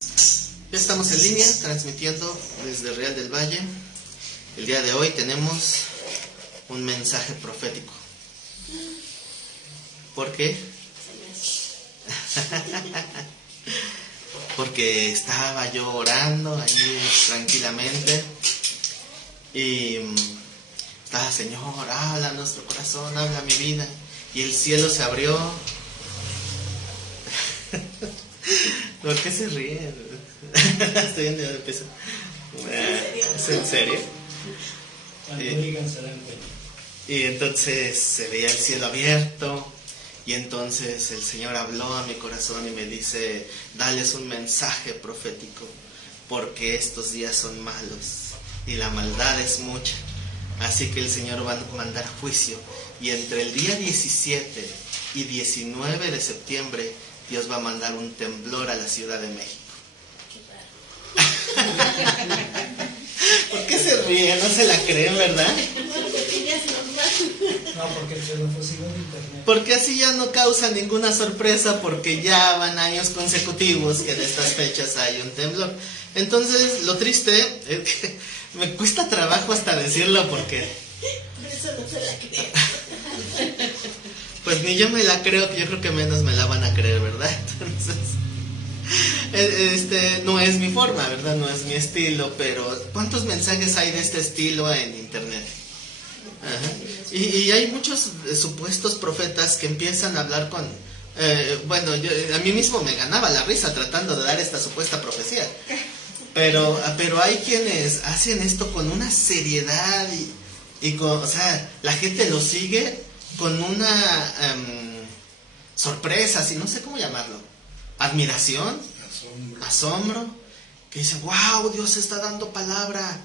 Ya estamos en línea, transmitiendo desde Real del Valle. El día de hoy tenemos un mensaje profético. ¿Por qué? Porque estaba yo orando allí tranquilamente y estaba: Señor, habla a nuestro corazón, habla a mi vida. Y el cielo se abrió. ¿Por qué se ríen? Estoy en el piso. ¿Es en serio? Y entonces se veía el cielo abierto. Y entonces el Señor habló a mi corazón y me dice: dales un mensaje profético, porque estos días son malos y la maldad es mucha. Así que el Señor va a mandar juicio. Y entre el día 17 y 19 de septiembre, Dios va a mandar un temblor a la Ciudad de México. ¿Por qué se ríen? No se la creen, ¿verdad? No, porque se lo fusiló de internet. Porque así ya no causa ninguna sorpresa, porque ya van años consecutivos que en estas fechas hay un temblor. Entonces, lo triste es que me cuesta trabajo hasta decirlo, porque Eso no se la creo. pues ni yo me la creo, que yo creo que menos me la van a creer, ¿verdad? Entonces, no es mi forma, ¿verdad? No es mi estilo, pero ¿cuántos mensajes hay de este estilo en internet? Ajá. Y hay muchos supuestos profetas que empiezan a hablar con... a mí mismo me ganaba la risa tratando de dar esta supuesta profecía. Pero hay quienes hacen esto con una seriedad y con, o sea, la gente lo sigue con una sorpresa, así, no sé cómo llamarlo, admiración, asombro, que dicen: wow, Dios está dando palabra.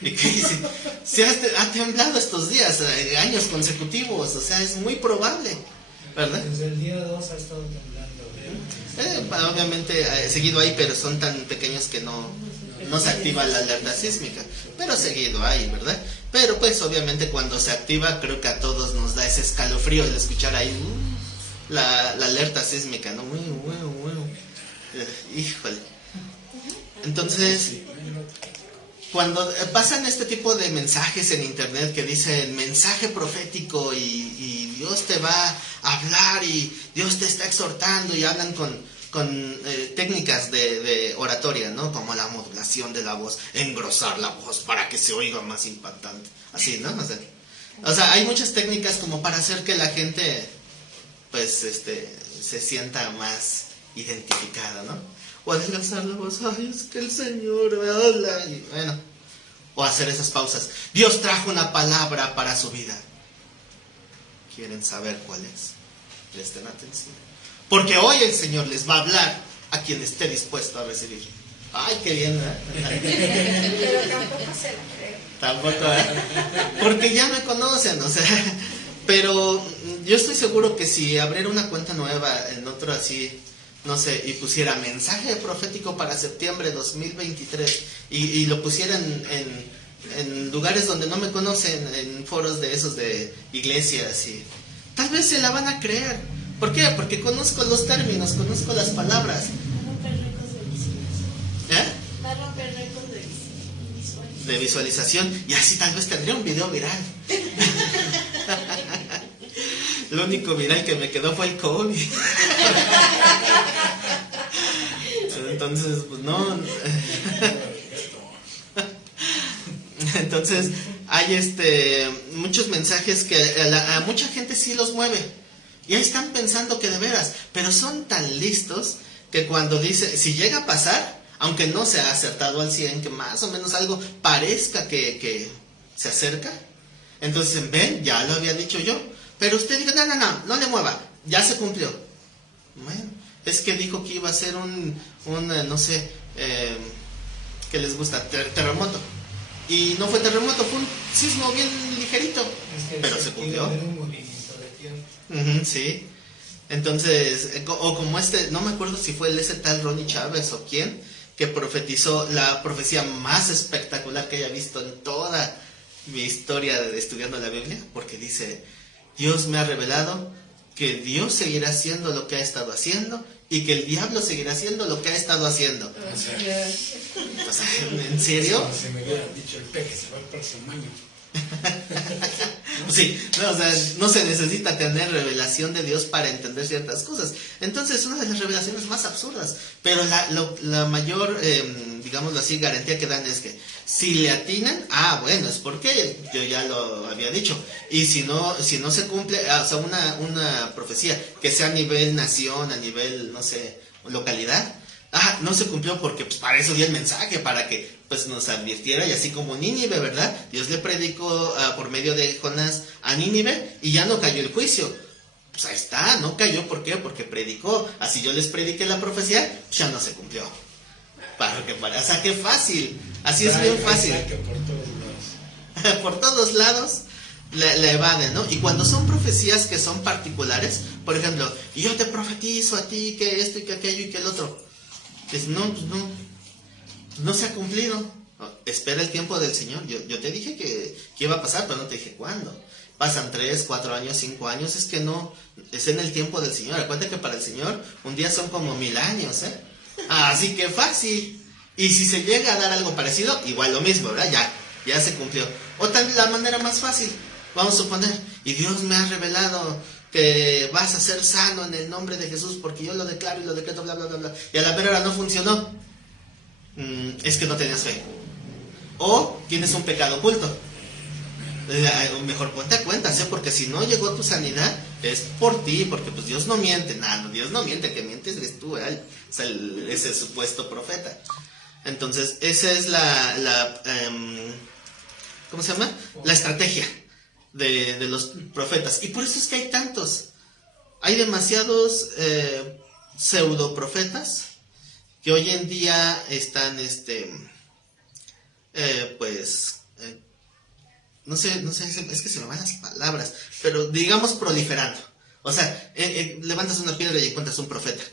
Y que dice: se ha temblado estos días, años consecutivos, o sea, es muy probable, ¿verdad? Desde el día 2 ha estado temblando. Obviamente seguido hay, pero son tan pequeños que no se activa la alerta sísmica, pero seguido hay, ¿verdad? Pero pues obviamente cuando se activa, creo que a todos nos da ese escalofrío el escuchar ahí la alerta sísmica, ¿no? Híjole. Entonces, cuando pasan este tipo de mensajes en internet que dicen mensaje profético y Dios te va a hablar y Dios te está exhortando, y hablan con técnicas de oratoria, ¿no? Como la modulación de la voz, engrosar la voz para que se oiga más impactante, así, ¿no? O sea, hay muchas técnicas como para hacer que la gente pues se sienta más identificada, ¿no? O adelgazar la voz: ay, es que el Señor me habla, y bueno, o hacer esas pausas. Dios trajo una palabra para su vida. ¿Quieren saber cuál es? Presten atención, porque hoy el Señor les va a hablar a quien esté dispuesto a recibir. Ay, qué bien, ¿eh? Pero tampoco se la creo. Tampoco, ¿eh? Porque ya me conocen, o sea. Pero yo estoy seguro que si abriera una cuenta nueva en otro así, no sé, y pusiera mensaje profético para septiembre 2023 y lo pusiera en lugares donde no me conocen, en foros de esos de iglesias, y tal vez se la van a creer. ¿Por qué? Porque conozco los términos, conozco las palabras. Va a romper récords de visualización. ¿Eh? Va a romper récords de visualización. De visualización, y así tal vez tendría un video viral. Lo único viral que me quedó fue el COVID. Entonces, pues no. Entonces, hay muchos mensajes que a mucha gente sí los mueve. Y ahí están pensando que de veras, pero son tan listos que cuando dice, si llega a pasar, aunque no se ha acertado al 100, que más o menos algo parezca que se acerca, entonces ven, ya lo había dicho yo. Pero usted dijo: no le mueva, ya se cumplió. Bueno, es que dijo que iba a ser no sé, ¿qué les gusta? Terremoto. Y no fue terremoto, fue un sismo bien ligerito, pero se cumplió. Un movimiento de tierra. Sí. Entonces, o como no me acuerdo si fue ese tal Ronnie Chávez o quién, que profetizó la profecía más espectacular que haya visto en toda mi historia de estudiando la Biblia, porque dice: Dios me ha revelado que Dios seguirá haciendo lo que ha estado haciendo y que el diablo seguirá haciendo lo que ha estado haciendo. O sea, ¿en serio? Como si me hubieran dicho el peje se va por su maño. Sí, no, o sea, no se necesita tener revelación de Dios para entender ciertas cosas. Entonces, una de las revelaciones más absurdas, pero la mayor, digámoslo así, garantía que dan es que si le atinan, bueno, es porque yo ya lo había dicho. Y si no se cumple, o sea, una profecía que sea a nivel nación, a nivel, no sé, localidad, no se cumplió porque pues para eso dio el mensaje, para que pues nos advirtiera, y así como Nínive, ¿verdad? Dios le predicó por medio de Jonás a Nínive y ya no cayó el juicio. Pues ahí está, no cayó, ¿por qué? Porque predicó. Así yo les prediqué la profecía, pues ya no se cumplió. O sea, qué fácil, así es bien fácil. Por todos lados la evaden, ¿no? Y cuando son profecías que son particulares, por ejemplo, y yo te profetizo a ti que esto y que aquello y que el otro, pues no se ha cumplido. Espera el tiempo del Señor. Yo te dije que iba a pasar, pero no te dije cuándo. Pasan 3, 4 años, 5 años, es que no, es en el tiempo del Señor. Acuérdate que para el Señor un día son como 1000 años, ¿eh? Así que fácil. Y si se llega a dar algo parecido, igual lo mismo, ¿verdad? Ya se cumplió. O tal la manera más fácil, vamos a suponer, y Dios me ha revelado que vas a ser sano en el nombre de Jesús porque yo lo declaro y lo decreto, bla, bla, bla, bla. Y a la mera hora no funcionó. Es que no tenías fe. O tienes un pecado oculto. Mejor ponte a cuentas, porque si no llegó tu sanidad, es por ti, porque pues Dios no miente. No, Dios no miente, que mientes eres tú, ese supuesto profeta. Entonces, esa es ¿cómo se llama? La estrategia de los profetas. Y por eso es que hay tantos. Hay demasiados pseudo profetas que hoy en día están, no sé, es que se me van las palabras, pero digamos proliferando. O sea, levantas una piedra y encuentras un profeta.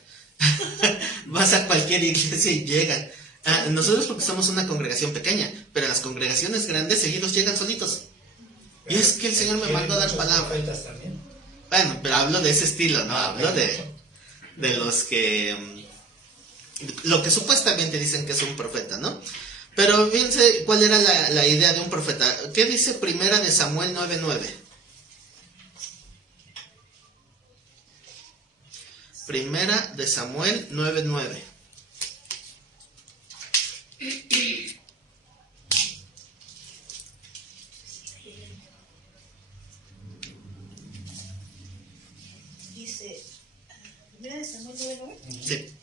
Vas a cualquier iglesia y llegan. Nosotros porque somos una congregación pequeña, pero en las congregaciones grandes seguidos llegan solitos. Y es que el Señor me mandó a dar palabra. Bueno, pero hablo de ese estilo, ¿no? Hablo de los que... lo que supuestamente dicen que es un profeta, ¿no? Pero fíjense cuál era la idea de un profeta. ¿Qué dice Primera de Samuel 9:9? Primera de Samuel 9:9. Dice, ¿Primera de Samuel 9:9? Sí.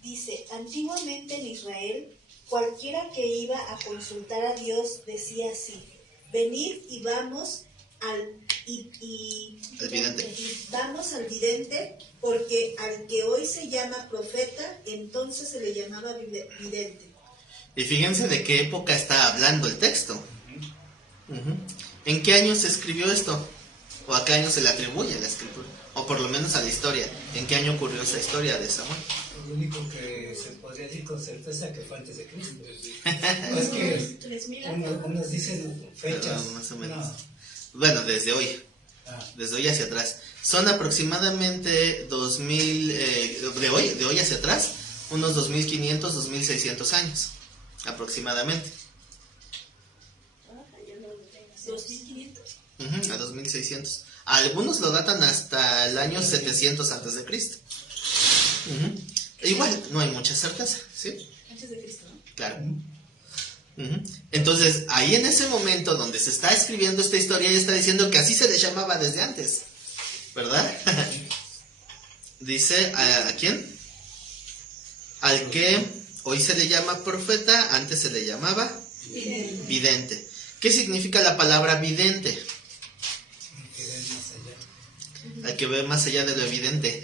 Dice, antiguamente en Israel, cualquiera que iba a consultar a Dios decía así: venid y vamos al vidente. Vamos al vidente, porque al que hoy se llama profeta, entonces se le llamaba vidente. Y fíjense de qué época está hablando el texto. ¿En qué año se escribió esto? ¿O a qué año se le atribuye la escritura? O por lo menos a la historia. ¿En qué año ocurrió esa historia de Samuel? Lo único que se podría decir con certeza que fue antes de Cristo. Es que 3000 unos dicen fechas. Más o menos. No. Bueno, desde hoy. Desde hoy hacia atrás. Son aproximadamente 2000, de hoy hacia atrás, unos 2500, 2600 años. Aproximadamente. ¿2500? A 2600. Algunos lo datan hasta el año 700 antes de Cristo. Igual, no hay mucha certeza, ¿sí? Antes de Cristo, ¿no? Claro. Entonces, ahí en ese momento donde se está escribiendo esta historia, ella está diciendo que así se le llamaba desde antes, ¿verdad? Dice, ¿a quién? Al que hoy se le llama profeta, antes se le llamaba vidente. ¿Qué significa la palabra vidente? Al que ve más allá de lo evidente.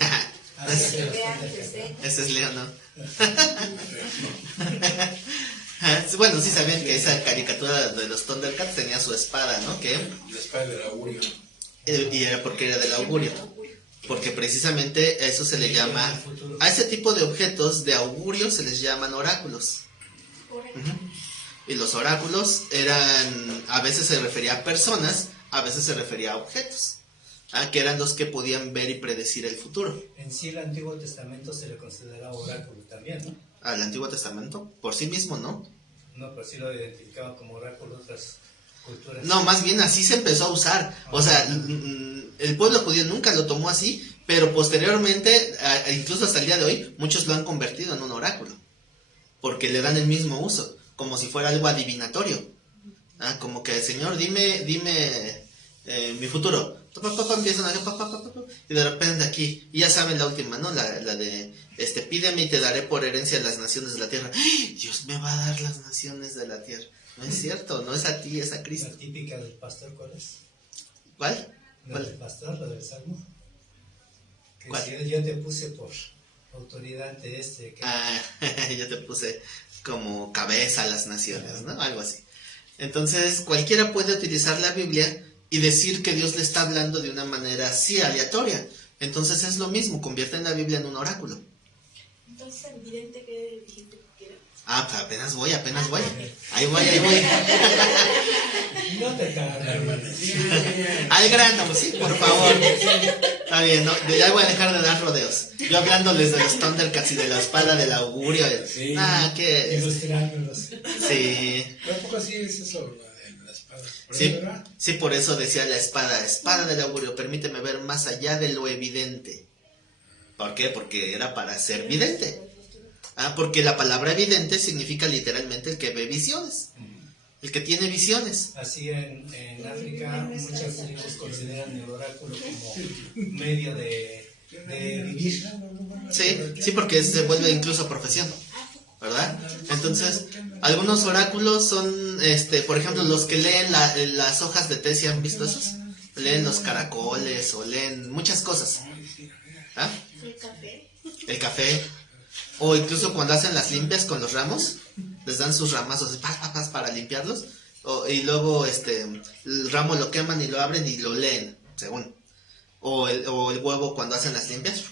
Ese es Leo, ¿no? Bueno, sí sabían que esa caricatura de los Thundercats tenía su espada, ¿no? Que La espada del augurio. Y era porque era del augurio. Porque precisamente a eso se le llama, a ese tipo de objetos de augurio se les llaman oráculos. Y los oráculos eran, a veces se refería a personas, a veces se refería a objetos. que eran los que podían ver y predecir el futuro. En sí, el Antiguo Testamento se le consideraba oráculo también, ¿no? Al Antiguo Testamento, por sí mismo, ¿no? No, pero sí lo identificaban como oráculo otras culturas. No, más bien así se empezó a usar. O sea, el pueblo judío nunca lo tomó así, pero posteriormente, incluso hasta el día de hoy, muchos lo han convertido en un oráculo. Porque le dan el mismo uso, como si fuera algo adivinatorio. Como que, Señor, dime mi futuro. Empiezan a y de repente aquí, y ya saben la última, ¿no? La de, pídeme y te daré por herencia las naciones de la tierra. ¡Ay! Dios me va a dar las naciones de la tierra. No es cierto, no es a ti, es a Cristo. La típica del pastor, ¿cuál es? ¿Cuál? La del pastor, la del Salmo. Que ¿Cuál? si yo te puse por autoridad ante que... yo te puse como cabeza a las naciones, ¿no? Algo así. Entonces, cualquiera puede utilizar la Biblia y decir que Dios le está hablando de una manera así, aleatoria. Entonces es lo mismo, convierten la Biblia en un oráculo. Entonces, el vidente que dijiste que era. Pues apenas voy. Ahí voy. No te tardes. Al grano, sí, por favor. Está bien, ¿no? Ya voy a dejar de dar rodeos. Yo hablándoles de los Thundercats y de la espada del augurio. Sí. ¿Qué es? Y los triángulos. Sí. ¿Pero a poco así es eso, la espada? Sí, por eso decía la espada del augurio, permíteme ver más allá de lo evidente. ¿Por qué? Porque era para ser vidente. Porque la palabra evidente significa literalmente el que ve visiones, el que tiene visiones. Así en África muchas tribus consideran el oráculo como medio de vivir. Sí, porque se vuelve incluso profesión, ¿verdad? Entonces, algunos oráculos son, por ejemplo, los que leen las hojas de té, ¿sí han visto esos? Leen los caracoles o leen muchas cosas. El café. El café. O incluso cuando hacen las limpias con los ramos, les dan sus ramazos para limpiarlos. Y luego el ramo lo queman y lo abren y lo leen, según. O el huevo cuando hacen las limpias,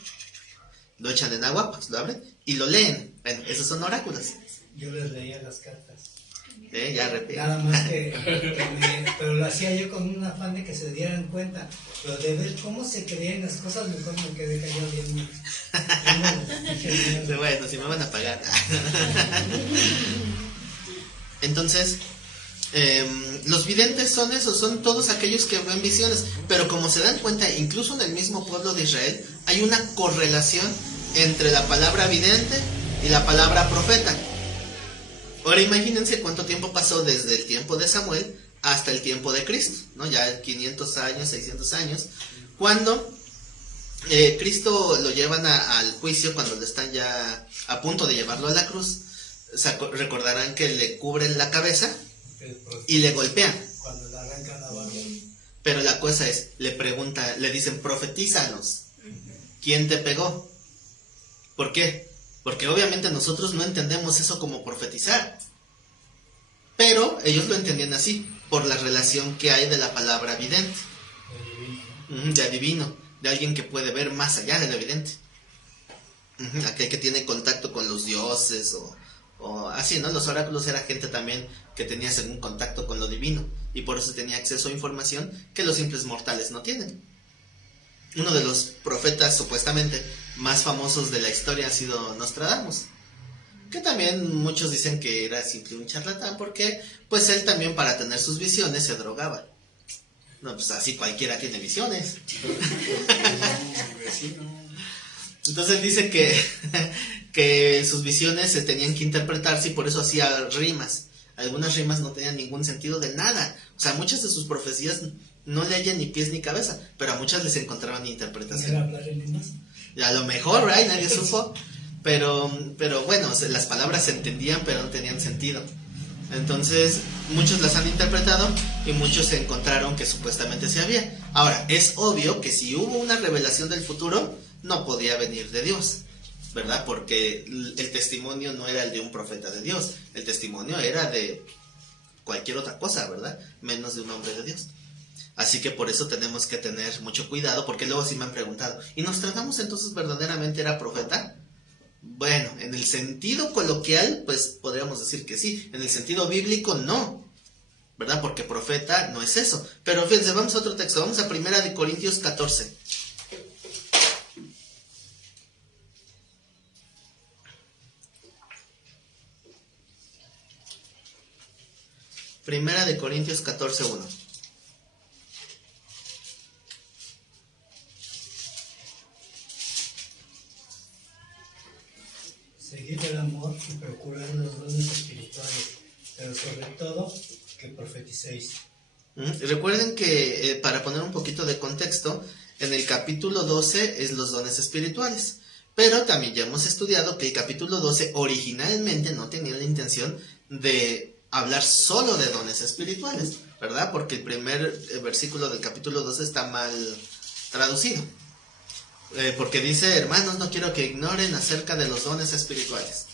lo echan en agua, pues lo abren y lo leen. Bueno, esos son oráculos. Yo les leía las cartas. Ya repito. Nada más pero lo hacía yo con un afán de que se dieran cuenta. Pero de ver cómo se creían las cosas, mejor me quedé callado 10 minutos. Bueno, si me van a pagar. Entonces, los videntes son esos, son todos aquellos que ven visiones. Pero como se dan cuenta, incluso en el mismo pueblo de Israel, hay una correlación entre la palabra vidente y la palabra profeta. Ahora imagínense cuánto tiempo pasó desde el tiempo de Samuel hasta el tiempo de Cristo, ¿no? Ya 500 años, 600 años, cuando Cristo lo llevan al juicio, cuando le están ya a punto de llevarlo a la cruz. Recordarán que le cubren la cabeza y le golpean. Cuando le arrancan la barba. Pero la cosa es, le dicen, profetízanos, ¿quién te pegó? ¿Por qué? Porque obviamente nosotros no entendemos eso como profetizar. Pero ellos lo entendían así, por la relación que hay de la palabra vidente. De adivino, de alguien que puede ver más allá del evidente. Aquel que tiene contacto con los dioses o así, ¿no? Los oráculos era gente también que tenía según contacto con lo divino y por eso tenía acceso a información que los simples mortales no tienen. Uno de los profetas supuestamente más famosos de la historia ha sido Nostradamus, que también muchos dicen que era simple un charlatán porque pues él también para tener sus visiones se drogaba. No, pues así cualquiera tiene visiones. Entonces dice que sus visiones se tenían que interpretarse y por eso hacía rimas. Algunas rimas no tenían ningún sentido de nada. O sea, muchas de sus profecías no le hallan ni pies ni cabeza, pero a muchas les encontraban interpretación. ¿Era hablar en rimas? Y a lo mejor, ¿right? Nadie supo. Pero bueno, las palabras se entendían, pero no tenían sentido. Entonces, muchos las han interpretado y muchos se encontraron que supuestamente se había. Ahora, es obvio que si hubo una revelación del futuro, no podía venir de Dios, ¿verdad? Porque el testimonio no era el de un profeta de Dios, el testimonio era de cualquier otra cosa, ¿verdad? Menos de un hombre de Dios. Así que por eso tenemos que tener mucho cuidado, porque luego sí me han preguntado, ¿y Nostradamus entonces verdaderamente era profeta? Bueno, en el sentido coloquial, pues podríamos decir que sí. En el sentido bíblico, no. ¿verdad? Porque profeta no es eso. Pero fíjense, vamos a otro texto, vamos a 1 Corintios 14. Primera de Corintios 14:1. Seguid el amor y procurad los dones espirituales, pero sobre todo que profeticéis. Recuerden que para poner un poquito de contexto, en el capítulo 12 es los dones espirituales, pero también ya hemos estudiado que el capítulo 12 originalmente no tenía la intención de hablar solo de dones espirituales, ¿verdad? Porque el primer versículo del capítulo 12 está mal traducido. Porque dice, hermanos, no quiero que ignoren acerca de los dones espirituales.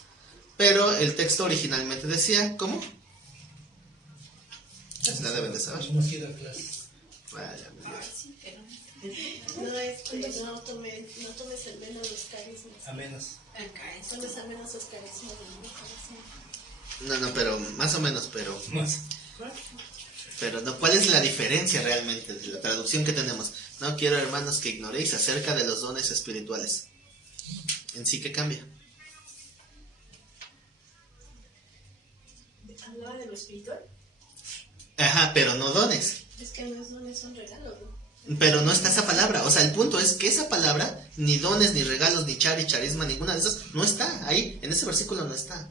Pero el texto originalmente decía, ¿cómo? La deben de saber. Hemos ido a clase. Vaya, Sí, pero no tomes el velo de los carismas. A menos. Tomes a menos los carismas de mi corazón. no, pero más o menos, Más. pero no, ¿cuál es la diferencia realmente de la traducción que tenemos? No quiero, hermanos, que ignoréis acerca de los dones espirituales. En sí, ¿qué cambia? ¿Hablaba de lo espiritual? Ajá, pero no dones. Es que los dones son regalos, ¿no? Pero no está esa palabra. O sea, el punto es que esa palabra, ni dones, ni regalos, ni charisma, ninguna de esas, no está ahí. En ese versículo no está.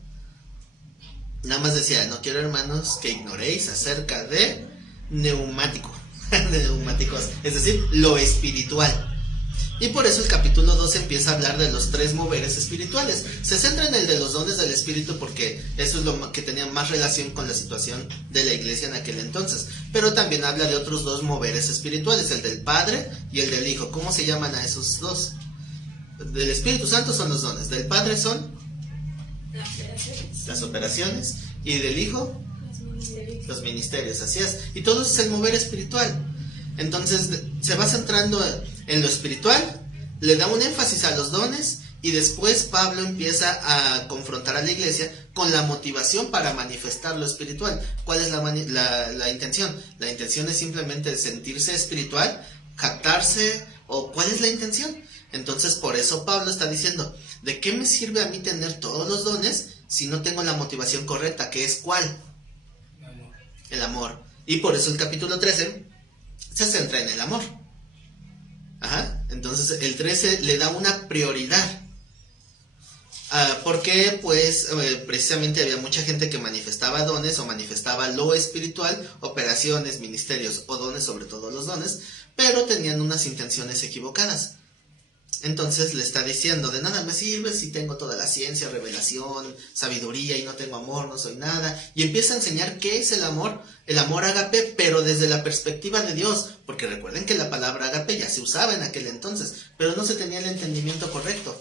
Nada más decía, no quiero, hermanos, que ignoréis acerca de neumáticos, es decir, lo espiritual. Y por eso el capítulo 12 empieza a hablar de los 3 moveres espirituales. Se centra en el de los dones del Espíritu porque eso es lo que tenía más relación con la situación de la iglesia en aquel entonces. Pero también habla de otros 2 moveres espirituales, el del Padre y el del Hijo. ¿Cómo se llaman a esos 2? Del Espíritu Santo son los dones, del Padre son las operaciones, y del Hijo los ministerios, así es. Y todo eso es el mover espiritual. Entonces se va centrando en lo espiritual, le da un énfasis a los dones, y después Pablo empieza a confrontar a la iglesia con la motivación para manifestar lo espiritual. ¿Cuál es la intención? La intención es simplemente sentirse espiritual, jactarse, o ¿cuál es la intención? Entonces por eso Pablo está diciendo, ¿de qué me sirve a mí tener todos los dones si no tengo la motivación correcta? ¿Que es cuál? El amor. Y por eso el capítulo 13 se centra en el amor. Ajá. Entonces el 13 le da una prioridad. Porque pues precisamente había mucha gente que manifestaba dones o manifestaba lo espiritual, operaciones, ministerios o dones, sobre todo los dones, pero tenían unas intenciones equivocadas. Entonces le está diciendo, de nada me sirve si tengo toda la ciencia, revelación, sabiduría y no tengo amor, no soy nada. Y empieza a enseñar qué es el amor ágape, pero desde la perspectiva de Dios. Porque recuerden que la palabra ágape ya se usaba en aquel entonces, pero no se tenía el entendimiento correcto.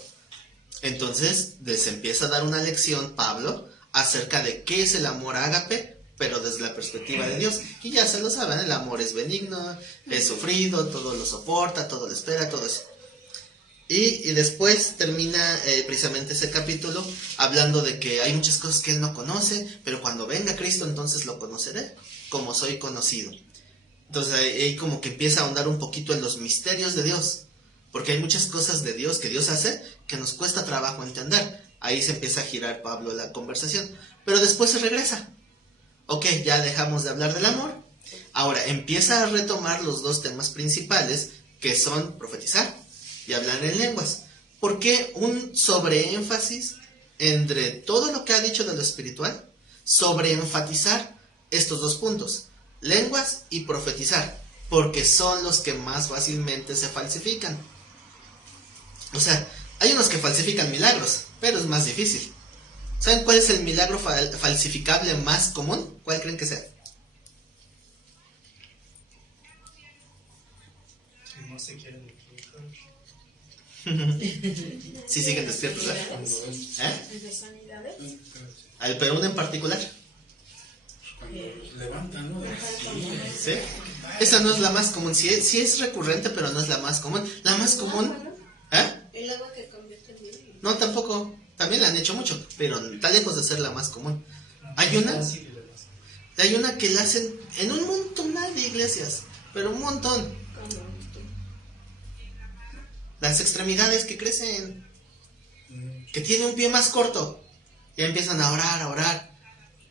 Entonces les empieza a dar una lección Pablo acerca de qué es el amor ágape, pero desde la perspectiva de Dios. Y ya se lo saben, el amor es benigno, es sufrido, todo lo soporta, todo lo espera, todo eso. Y después termina precisamente ese capítulo hablando de que hay muchas cosas que él no conoce, pero cuando venga Cristo entonces lo conoceré, como soy conocido. Entonces ahí como que empieza a ahondar un poquito en los misterios de Dios, porque hay muchas cosas de Dios que Dios hace que nos cuesta trabajo entender. Ahí se empieza a girar Pablo la conversación, pero después se regresa. Ok, ya dejamos de hablar del amor, ahora empieza a retomar los 2 temas principales, que son profetizar y hablar en lenguas. ¿Por qué un sobreénfasis entre todo lo que ha dicho de lo espiritual? Sobreenfatizar estos 2 puntos, lenguas y profetizar, porque son los que más fácilmente se falsifican. O sea, hay unos que falsifican milagros, pero es más difícil. ¿Saben cuál es el milagro falsificable más común? ¿Cuál creen que sea? No se quieren equivocar. Sí, siguen despiertos, ¿verdad? ¿El de sanidades? Pero uno en particular. Cuando levantan, ¿no? ¿Sí? Esa no es la más común. Sí es recurrente, pero no es la más común. La más común... El agua que convierte en vino. No, tampoco. También la han hecho mucho, pero está lejos de ser la más común. Hay una... Hay una que la hacen en un montón de iglesias, pero un montón. Las extremidades que crecen, que tiene un pie más corto, ya empiezan a orar.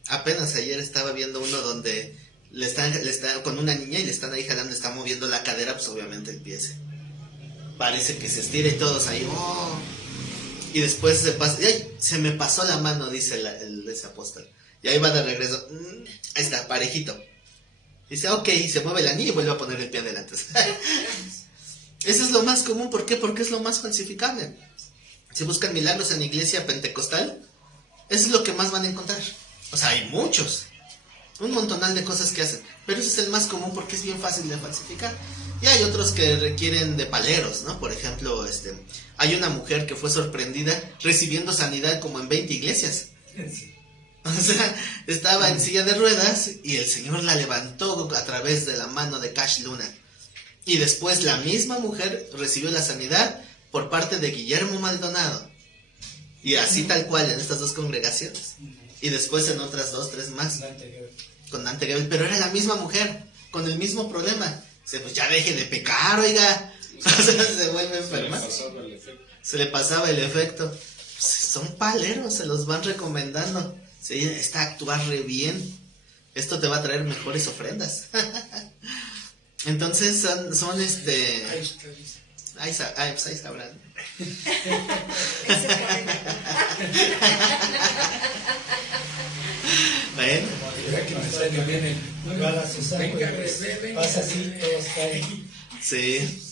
Apenas ayer estaba viendo uno donde le están con una niña y le están ahí jalando, está moviendo la cadera, pues obviamente el pie parece que se estira y todos ahí, oh. Y después se pasa, ¡ay! Se me pasó la mano, dice ese apóstol. Y ahí va de regreso, ahí está, parejito. Dice, ok, se mueve la niña y vuelve a poner el pie adelante. Eso es lo más común, ¿por qué? Porque es lo más falsificable. Si buscan milagros en iglesia pentecostal, eso es lo que más van a encontrar. O sea, hay muchos, un montonal de cosas que hacen, pero ese es el más común porque es bien fácil de falsificar. Y hay otros que requieren de paleros, ¿no? Por ejemplo, hay una mujer que fue sorprendida recibiendo sanidad como en 20 iglesias. O sea, estaba en silla de ruedas y el Señor la levantó a través de la mano de Cash Luna. Y después la misma mujer recibió la sanidad por parte de Guillermo Maldonado. Y así tal cual en estas dos congregaciones. Y después en otras 2, 3 más. Con Dante Gebel. Pero era la misma mujer, con el mismo problema. Pues ya deje de pecar, oiga. O sea, se vuelve enferma. Se le pasaba el efecto. Pues son paleros, se los van recomendando. Sí, está a actuar re bien. Esto te va a traer mejores ofrendas. Entonces son Ahí sabrán. Bueno. Sí.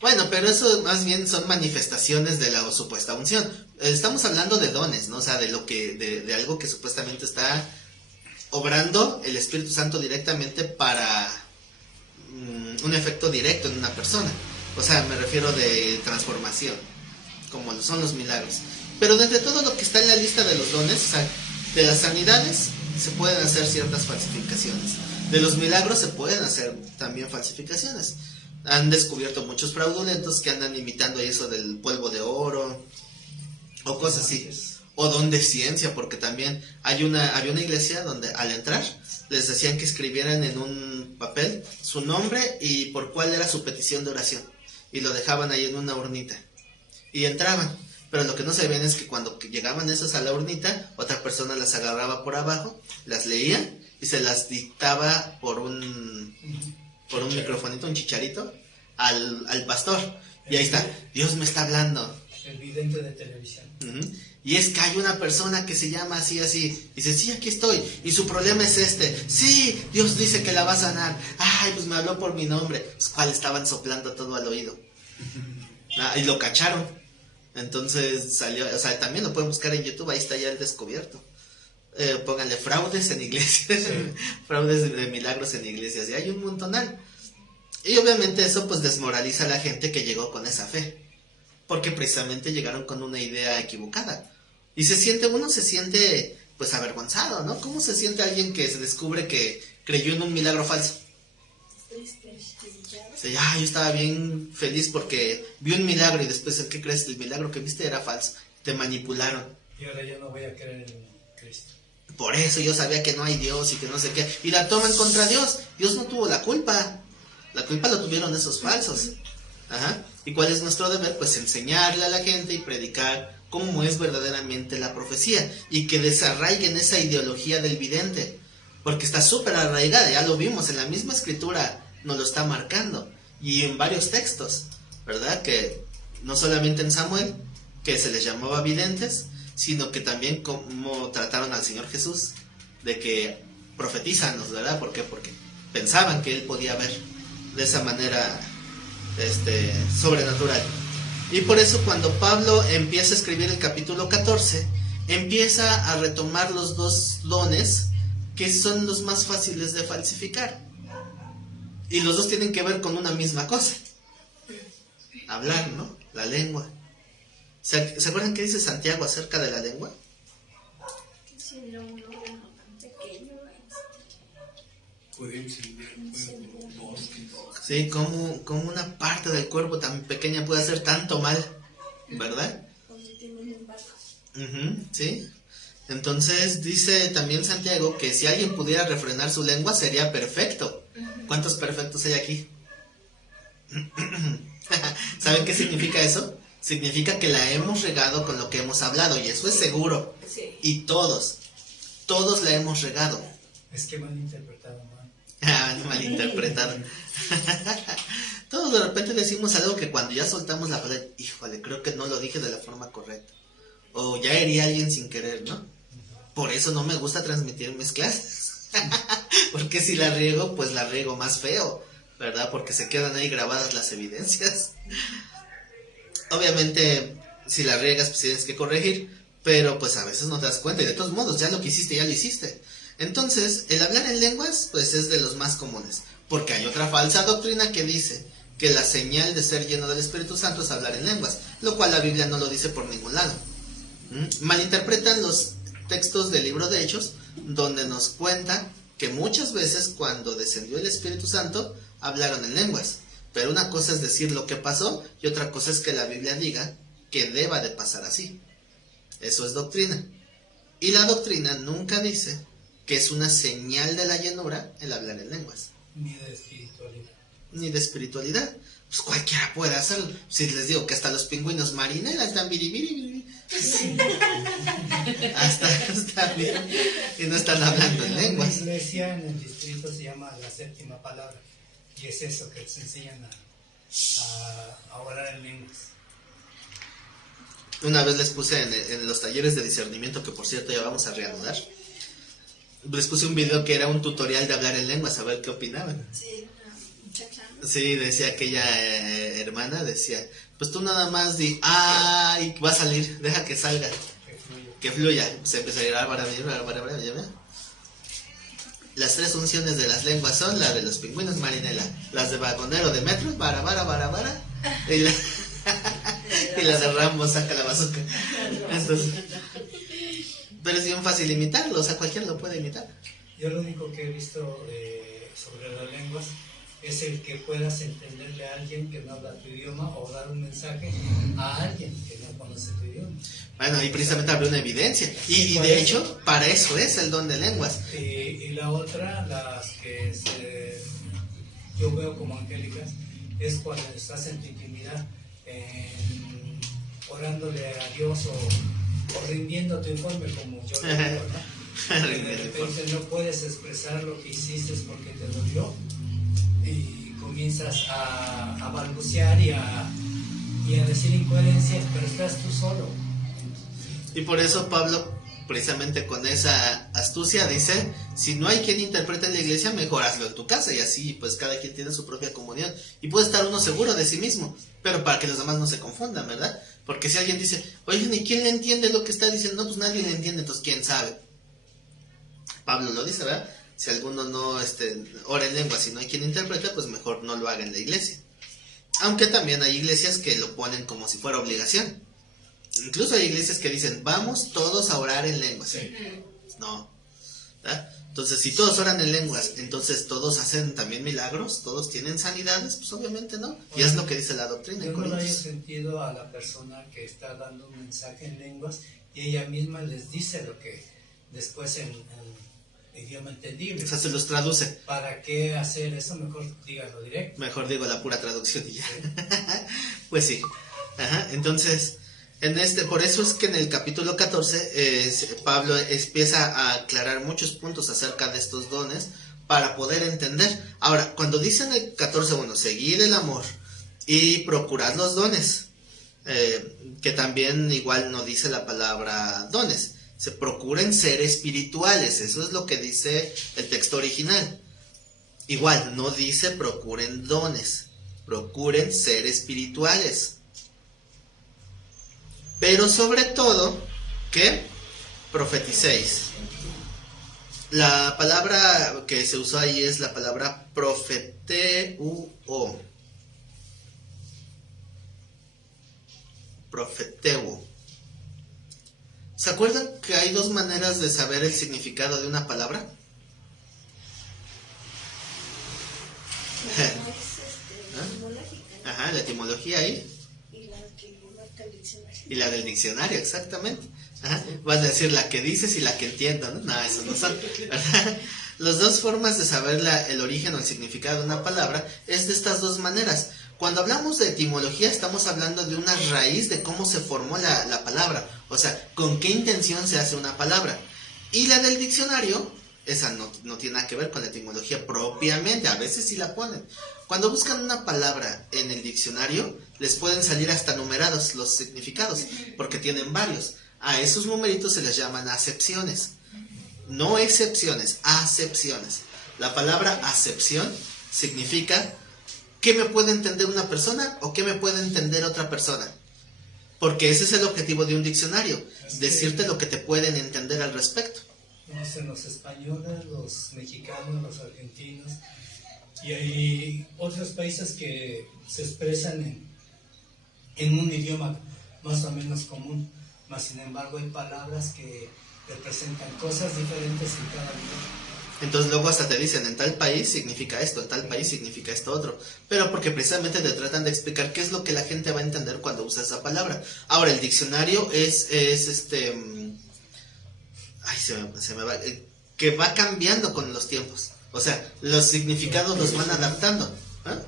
Bueno, pero eso más bien son manifestaciones de la supuesta unción. Estamos hablando de dones, ¿no? O sea, de algo que supuestamente está obrando el Espíritu Santo directamente para un efecto directo en una persona. O sea, me refiero de transformación, como son los milagros. Pero de entre todo lo que está en la lista de los dones, o sea, de las sanidades se pueden hacer ciertas falsificaciones. De los milagros se pueden hacer también falsificaciones. Han descubierto muchos fraudulentos que andan imitando eso del polvo de oro o cosas así. O don de ciencia, porque también había una iglesia donde al entrar les decían que escribieran en un papel su nombre y por cuál era su petición de oración. Y lo dejaban ahí en una urnita. Y entraban. Pero lo que no sabían es que cuando llegaban esos a la urnita, otra persona las agarraba por abajo, las leía y se las dictaba por un microfonito, un chicharito, al pastor. Y ahí está, Dios me está hablando. El vidente de televisión. Y es que hay una persona que se llama así, así. Y dice, sí, aquí estoy. Y su problema es sí, Dios dice que la va a sanar. Ay, pues me habló por mi nombre. Pues cuál estaban soplando todo al oído. Y lo cacharon. Entonces salió, o sea, también lo pueden buscar en YouTube, ahí está ya el descubierto. Pónganle fraudes en iglesias, sí. Fraudes de milagros en iglesias, y hay un montonal. Y obviamente eso pues desmoraliza a la gente que llegó con esa fe, porque precisamente llegaron con una idea equivocada. Y uno se siente pues avergonzado, ¿no? ¿Cómo se siente alguien que se descubre que creyó en un milagro falso? Sí, yo estaba bien feliz porque vi un milagro y después, ¿qué crees? El milagro que viste era falso. Te manipularon. Y ahora yo no voy a creer en Cristo. Por eso yo sabía que no hay Dios y que no sé qué. Y la toman contra Dios. Dios no tuvo la culpa. La culpa lo tuvieron esos falsos. Ajá. ¿Y cuál es nuestro deber? Pues enseñarle a la gente y predicar cómo es verdaderamente la profecía. Y que desarraiguen esa ideología del vidente. Porque está súper arraigada. Ya lo vimos en la misma escritura. Nos lo está marcando, y en varios textos, ¿verdad? Que no solamente en Samuel, que se les llamaba videntes, sino que también como trataron al Señor Jesús, de que profetízanos, ¿verdad? ¿Por qué? Porque pensaban que Él podía ver de esa manera sobrenatural. Y por eso cuando Pablo empieza a escribir el capítulo 14, empieza a retomar los dos dones que son los más fáciles de falsificar. Y los dos tienen que ver con una misma cosa. Hablar, ¿no? La lengua. ¿Se acuerdan qué dice Santiago acerca de la lengua? Que siendo un órgano tan pequeño, puede encender bosques. Sí, como una parte del cuerpo tan pequeña puede hacer tanto mal, ¿verdad? Cuando tienen un barco. Sí. Entonces dice también Santiago que si alguien pudiera refrenar su lengua sería perfecto. ¿Cuántos perfectos hay aquí? ¿Saben qué significa eso? Significa que la hemos regado con lo que hemos hablado, y eso es seguro. Sí. Y todos la hemos regado. Es que malinterpretado, man. Malinterpretado. Todos de repente decimos algo que cuando ya soltamos la palabra, híjole, creo que no lo dije de la forma correcta. O ya herí a alguien sin querer, ¿no? Por eso no me gusta transmitir mis clases. Porque si la riego, pues la riego más feo, ¿verdad? Porque se quedan ahí grabadas las evidencias. Obviamente, si la riegas, pues tienes que corregir, pero pues a veces no te das cuenta y de todos modos, ya lo que hiciste, ya lo hiciste. Entonces, el hablar en lenguas, pues es de los más comunes, porque hay otra falsa doctrina que dice que la señal de ser lleno del Espíritu Santo es hablar en lenguas, lo cual la Biblia no lo dice por ningún lado. Malinterpretan los textos del libro de Hechos, donde nos cuenta que muchas veces cuando descendió el Espíritu Santo, hablaron en lenguas. Pero una cosa es decir lo que pasó y otra cosa es que la Biblia diga que deba de pasar así. Eso es doctrina. Y la doctrina nunca dice que es una señal de la llenura el hablar en lenguas. Ni de espiritualidad. Ni de espiritualidad. Pues cualquiera puede hacerlo. Si les digo que hasta los pingüinos Marinela están biribiri. hasta y no están hablando en lenguas. En la iglesia, en el distrito, se llama la séptima palabra. Y es eso que te enseñan a orar en lenguas. Una vez les puse en los talleres de discernimiento, que por cierto ya vamos a reanudar, les puse un video que era un tutorial de hablar en lenguas, a ver qué opinaban. Sí, una muchacha. Sí, decía aquella hermana, decía, pues tú nada más di, ay, va a salir, deja que salga, que fluya. Se empezó a ir, Las tres unciones de las lenguas son la de los pingüinos Marinela, las de vagonero de metro, bara, y la de Rambo, saca la bazooka. Entonces, pero es bien fácil imitarlo, o sea, cualquiera lo puede imitar. Yo lo único que he visto sobre las lenguas es el que puedas entenderle a alguien que no habla tu idioma o dar un mensaje a alguien que no conoce tu idioma. Bueno, y precisamente habría una evidencia. Y de hecho, para eso es el don de lenguas. Y la otra, las que yo veo como angélicas, es cuando estás en tu intimidad, orándole a Dios o rindiendo tu informe, como yo lo digo, ¿no? De repente no puedes expresar lo que hiciste porque te dolió y comienzas a balbucear y a decir incoherencias, pero estás tú solo. Y por eso Pablo, precisamente con esa astucia, dice, si no hay quien interprete en la iglesia, mejor hazlo en tu casa, y así pues cada quien tiene su propia comunión, y puede estar uno seguro de sí mismo, pero para que los demás no se confundan, ¿verdad? Porque si alguien dice, oye, ¿ni quién le entiende lo que está diciendo? No, pues nadie le entiende, entonces ¿quién sabe? Pablo lo dice, ¿verdad? Si alguno no ora en lengua, si no hay quien interprete, pues mejor no lo haga en la iglesia. Aunque también hay iglesias que lo ponen como si fuera obligación. Incluso hay iglesias que dicen, vamos todos a orar en lenguas. Sí. No. ¿Verdad? Entonces, si todos oran en lenguas, entonces todos hacen también milagros, todos tienen sanidades, pues obviamente no. Y es lo que dice la doctrina. Yo no le haya sentido a la persona que está dando un mensaje en lenguas y ella misma les dice lo que después en idioma entendible. O sea, se los traduce. ¿Para qué hacer eso? Mejor dígalo directo. Mejor digo la pura traducción y ya. Sí. Pues sí. Ajá. Entonces, por eso es que en el capítulo 14 Pablo empieza a aclarar muchos puntos acerca de estos dones para poder entender. Ahora, cuando dice en el 14:1, seguid el amor y procurad los dones, que también igual no dice la palabra dones, se procuren ser espirituales, eso es lo que dice el texto original. Igual, no dice procuren dones, procuren ser espirituales. Pero sobre todo, que profeticéis. La palabra que se usó ahí es la palabra profeteuo. Profeteuo. ¿Se acuerdan que hay dos maneras de saber el significado de una palabra? No es etimológica. Ajá, la etimología ahí. Y la que lo marca el diccionario. Y la del diccionario, exactamente. Ajá. Vas a decir la que dices y la que entiendo, ¿no? No, eso no son, ¿verdad? Las dos formas de saber el origen o el significado de una palabra es de estas dos maneras. Cuando hablamos de etimología estamos hablando de una raíz de cómo se formó la palabra, o sea, con qué intención se hace una palabra. Y la del diccionario, esa no tiene nada que ver con la etimología propiamente, a veces sí la ponen. Cuando buscan una palabra en el diccionario, les pueden salir hasta numerados los significados, porque tienen varios. A esos numeritos se les llaman acepciones. No excepciones, acepciones. La palabra acepción significa qué me puede entender una persona o qué me puede entender otra persona. Porque ese es el objetivo de un diccionario, decirte lo que te pueden entender al respecto. Los españoles, los mexicanos, los argentinos, y hay otros países que se expresan en un idioma más o menos común, mas sin embargo hay palabras que representan cosas diferentes en cada idioma. Entonces luego hasta te dicen, en tal país significa esto, en tal país significa esto otro. Pero porque precisamente te tratan de explicar qué es lo que la gente va a entender cuando usa esa palabra. Ahora, el diccionario es se me va, que va cambiando con los tiempos. O sea, los significados los van adaptando. ¿Eh?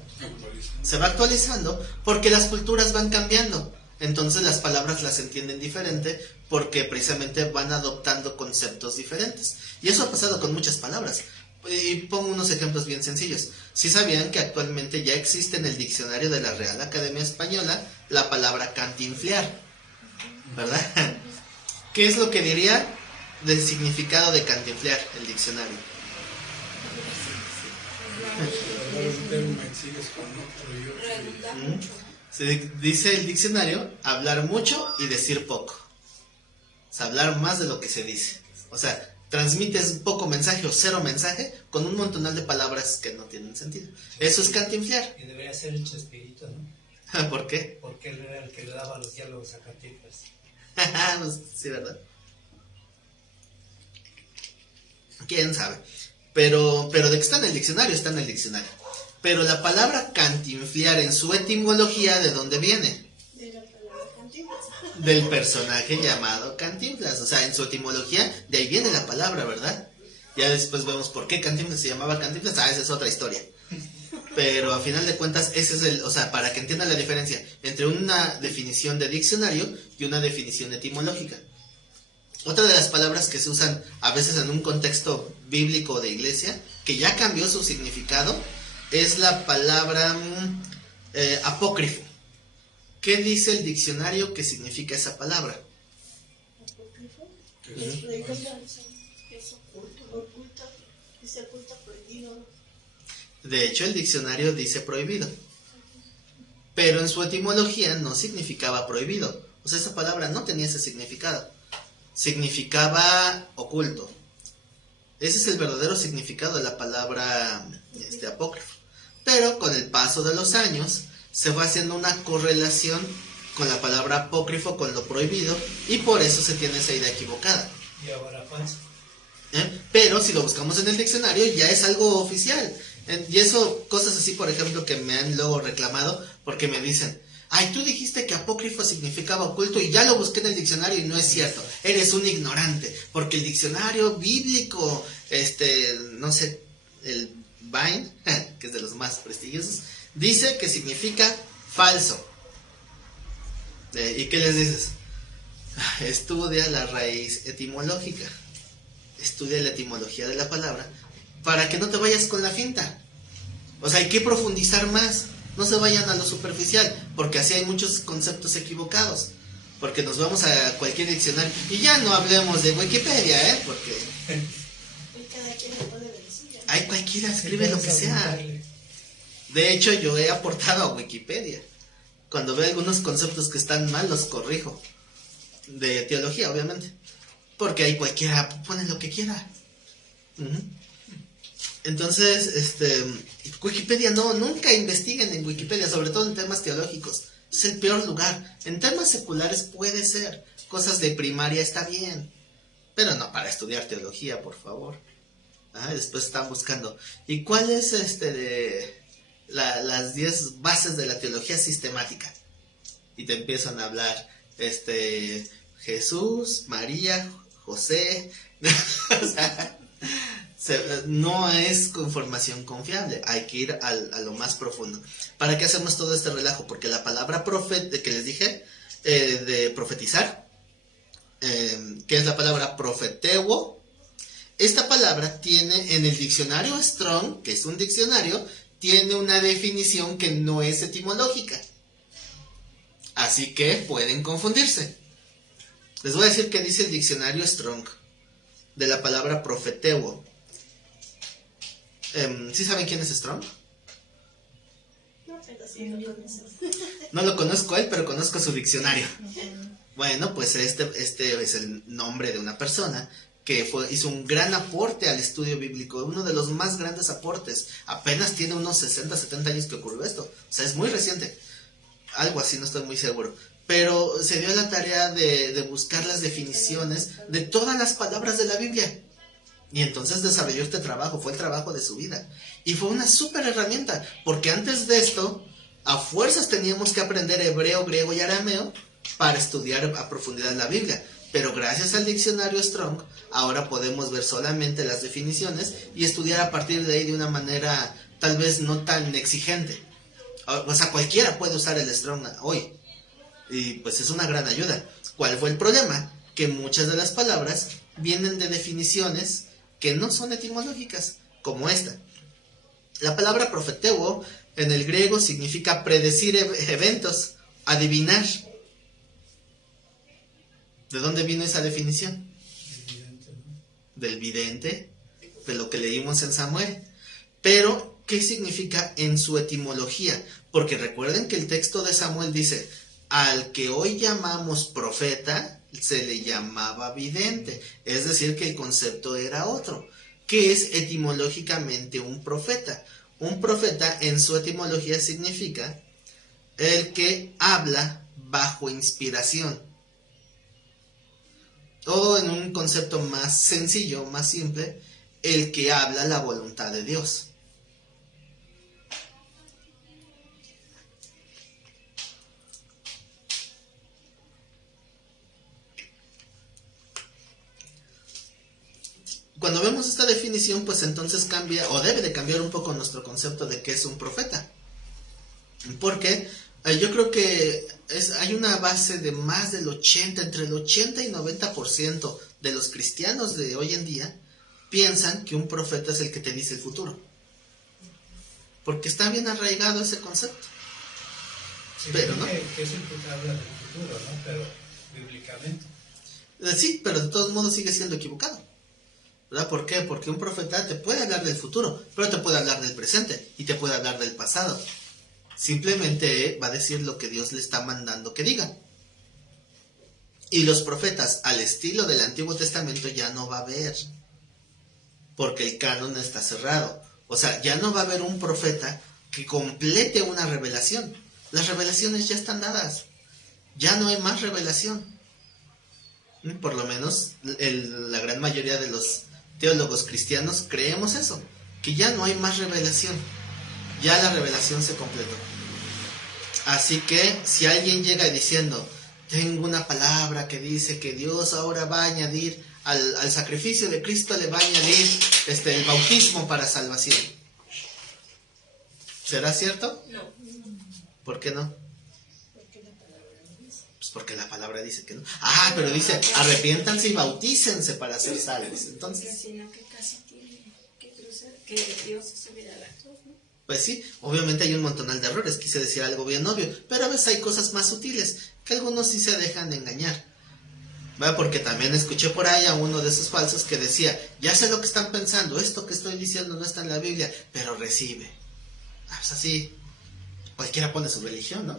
Se va actualizando porque las culturas van cambiando. Entonces las palabras las entienden diferente porque precisamente van adoptando conceptos diferentes. Y eso ha pasado con muchas palabras. Y pongo unos ejemplos bien sencillos. Si sabían que actualmente ya existe en el diccionario de la Real Academia Española la palabra cantinflear, ¿verdad? ¿Qué es lo que diría del significado de cantinflear el diccionario? Dice el diccionario, hablar mucho y decir poco. O sea, hablar más de lo que se dice. O sea, transmites poco mensaje o cero mensaje con un montonal de palabras que no tienen sentido. Eso es cantinflear. Y debería ser el Chespirito, ¿no? ¿Por qué? Porque él era el que le daba los diálogos a Cantinflas. Pues, sí, ¿verdad? ¿Quién sabe? Pero de que está en el diccionario, está en el diccionario. Pero la palabra cantinflear en su etimología, ¿de dónde viene? De la palabra Cantinflas. Del personaje llamado Cantinflas. O sea, en su etimología, de ahí viene la palabra, ¿verdad? Ya después vemos por qué Cantinflas se llamaba Cantinflas. Esa es otra historia. Pero a final de cuentas, ese es o sea, para que entiendan la diferencia entre una definición de diccionario y una definición etimológica. Otra de las palabras que se usan a veces en un contexto bíblico de iglesia, que ya cambió su significado, es la palabra apócrifo. ¿Qué dice el diccionario que significa esa palabra? Apócrifo. Ujú. Es oculto. Oculto. Dice oculto, prohibido. De hecho, el diccionario dice prohibido. Pero en su etimología no significaba prohibido. O sea, esa palabra no tenía ese significado. Significaba oculto. Ese es el verdadero significado de la palabra apócrifo. Pero con el paso de los años se va haciendo una correlación con la palabra apócrifo, con lo prohibido, y por eso se tiene esa idea equivocada. Y ahora falso. Pero si lo buscamos en el diccionario ya es algo oficial. Y eso, cosas así, por ejemplo, que me han luego reclamado porque me dicen, ay, tú dijiste que apócrifo significaba oculto y ya lo busqué en el diccionario y no es cierto. Eres un ignorante, porque el diccionario bíblico, no sé, el Vine, que es de los más prestigiosos, dice que significa falso. ¿Y qué les dices? Estudia la raíz etimológica. Estudia la etimología de la palabra para que no te vayas con la finta. O sea, hay que profundizar más. No se vayan a lo superficial, porque así hay muchos conceptos equivocados. Porque nos vamos a cualquier diccionario. Y ya no hablemos de Wikipedia, porque Cada quien lo puede decir. hay cualquiera escribe lo que sea. De hecho, yo he aportado a Wikipedia. Cuando veo algunos conceptos que están mal, los corrijo. De teología, obviamente. Porque ahí cualquiera pone lo que quiera. Uh-huh. Entonces, Wikipedia nunca investiguen en Wikipedia, sobre todo en temas teológicos. Es el peor lugar. En temas seculares puede ser. Cosas de primaria está bien. Pero no para estudiar teología, por favor. Después están buscando. ¿Y cuál es las 10 bases de la teología sistemática? Y te empiezan a hablar, Jesús, María, José. O sea, no es información confiable, hay que ir a lo más profundo. ¿Para qué hacemos todo este relajo? Porque la palabra profeta que les dije, de profetizar, que es la palabra profeteo, esta palabra tiene en el diccionario Strong, que es un diccionario, tiene una definición que no es etimológica. Así que pueden confundirse. Les voy a decir qué dice el diccionario Strong de la palabra profeteo. ¿Sí saben quién es Strong? No, pero sí lo conozco. No lo conozco a él, pero conozco su diccionario. Bueno, pues este es el nombre de una persona que hizo un gran aporte al estudio bíblico, uno de los más grandes aportes. Apenas tiene unos 60, 70 años que ocurrió esto. O sea, es muy reciente. Algo así, no estoy muy seguro. Pero se dio la tarea de buscar las definiciones de todas las palabras de la Biblia. Y entonces desarrolló este trabajo, fue el trabajo de su vida. Y fue una súper herramienta, porque antes de esto, a fuerzas teníamos que aprender hebreo, griego y arameo para estudiar a profundidad la Biblia. Pero gracias al diccionario Strong, ahora podemos ver solamente las definiciones y estudiar a partir de ahí de una manera tal vez no tan exigente. O sea, cualquiera puede usar el Strong hoy. Y pues es una gran ayuda. ¿Cuál fue el problema? Que muchas de las palabras vienen de definiciones que no son etimológicas, como esta. La palabra profeteo en el griego significa predecir eventos, adivinar. ¿De dónde vino esa definición? Del vidente, de lo que leímos en Samuel. Pero, ¿qué significa en su etimología? Porque recuerden que el texto de Samuel dice, al que hoy llamamos profeta, se le llamaba vidente. Es decir, que el concepto era otro. ¿Qué es etimológicamente un profeta? Un profeta en su etimología significa el que habla bajo inspiración. O en un concepto más sencillo, más simple, el que habla la voluntad de Dios. Cuando vemos esta definición, pues entonces cambia, o debe de cambiar un poco nuestro concepto de qué es un profeta. Porque yo creo que hay una base de más del 80, entre el 80 y 90% de los cristianos de hoy en día piensan que un profeta es el que te dice el futuro. Porque está bien arraigado ese concepto. Sí, pero no. Que es el que habla del futuro, ¿no? Pero bíblicamente. Sí, pero de todos modos sigue siendo equivocado. ¿Verdad? ¿Por qué? Porque un profeta te puede hablar del futuro, pero te puede hablar del presente y te puede hablar del pasado. Simplemente va a decir lo que Dios le está mandando que diga. Y los profetas, al estilo del Antiguo Testamento, ya no va a haber, porque el canon está cerrado. O sea, ya no va a haber un profeta que complete una revelación. Las revelaciones ya están dadas. Ya no hay más revelación. Por lo menos la gran mayoría de los teólogos cristianos creemos eso, que ya no hay más revelación. Ya la revelación se completó. Así que si alguien llega diciendo, tengo una palabra que dice que Dios ahora va a añadir al sacrificio de Cristo, le va a añadir el bautismo para salvación, ¿será cierto? No. ¿Por qué no? Pues porque la palabra dice que no. Ah, pero dice, arrepiéntanse y bautícense para ser salvos. Entonces, Sino que casi tiene que cruzar, que Dios subiera a la cruz, ¿no? pues sí, obviamente hay un montonal de errores, quise decir algo bien obvio, pero a veces hay cosas más sutiles, que algunos sí se dejan de engañar. ¿Va? Porque también escuché por ahí a uno de esos falsos que decía, ya sé lo que están pensando, esto que estoy diciendo no está en la Biblia, pero recibe. Pues así, cualquiera pone su religión, ¿no?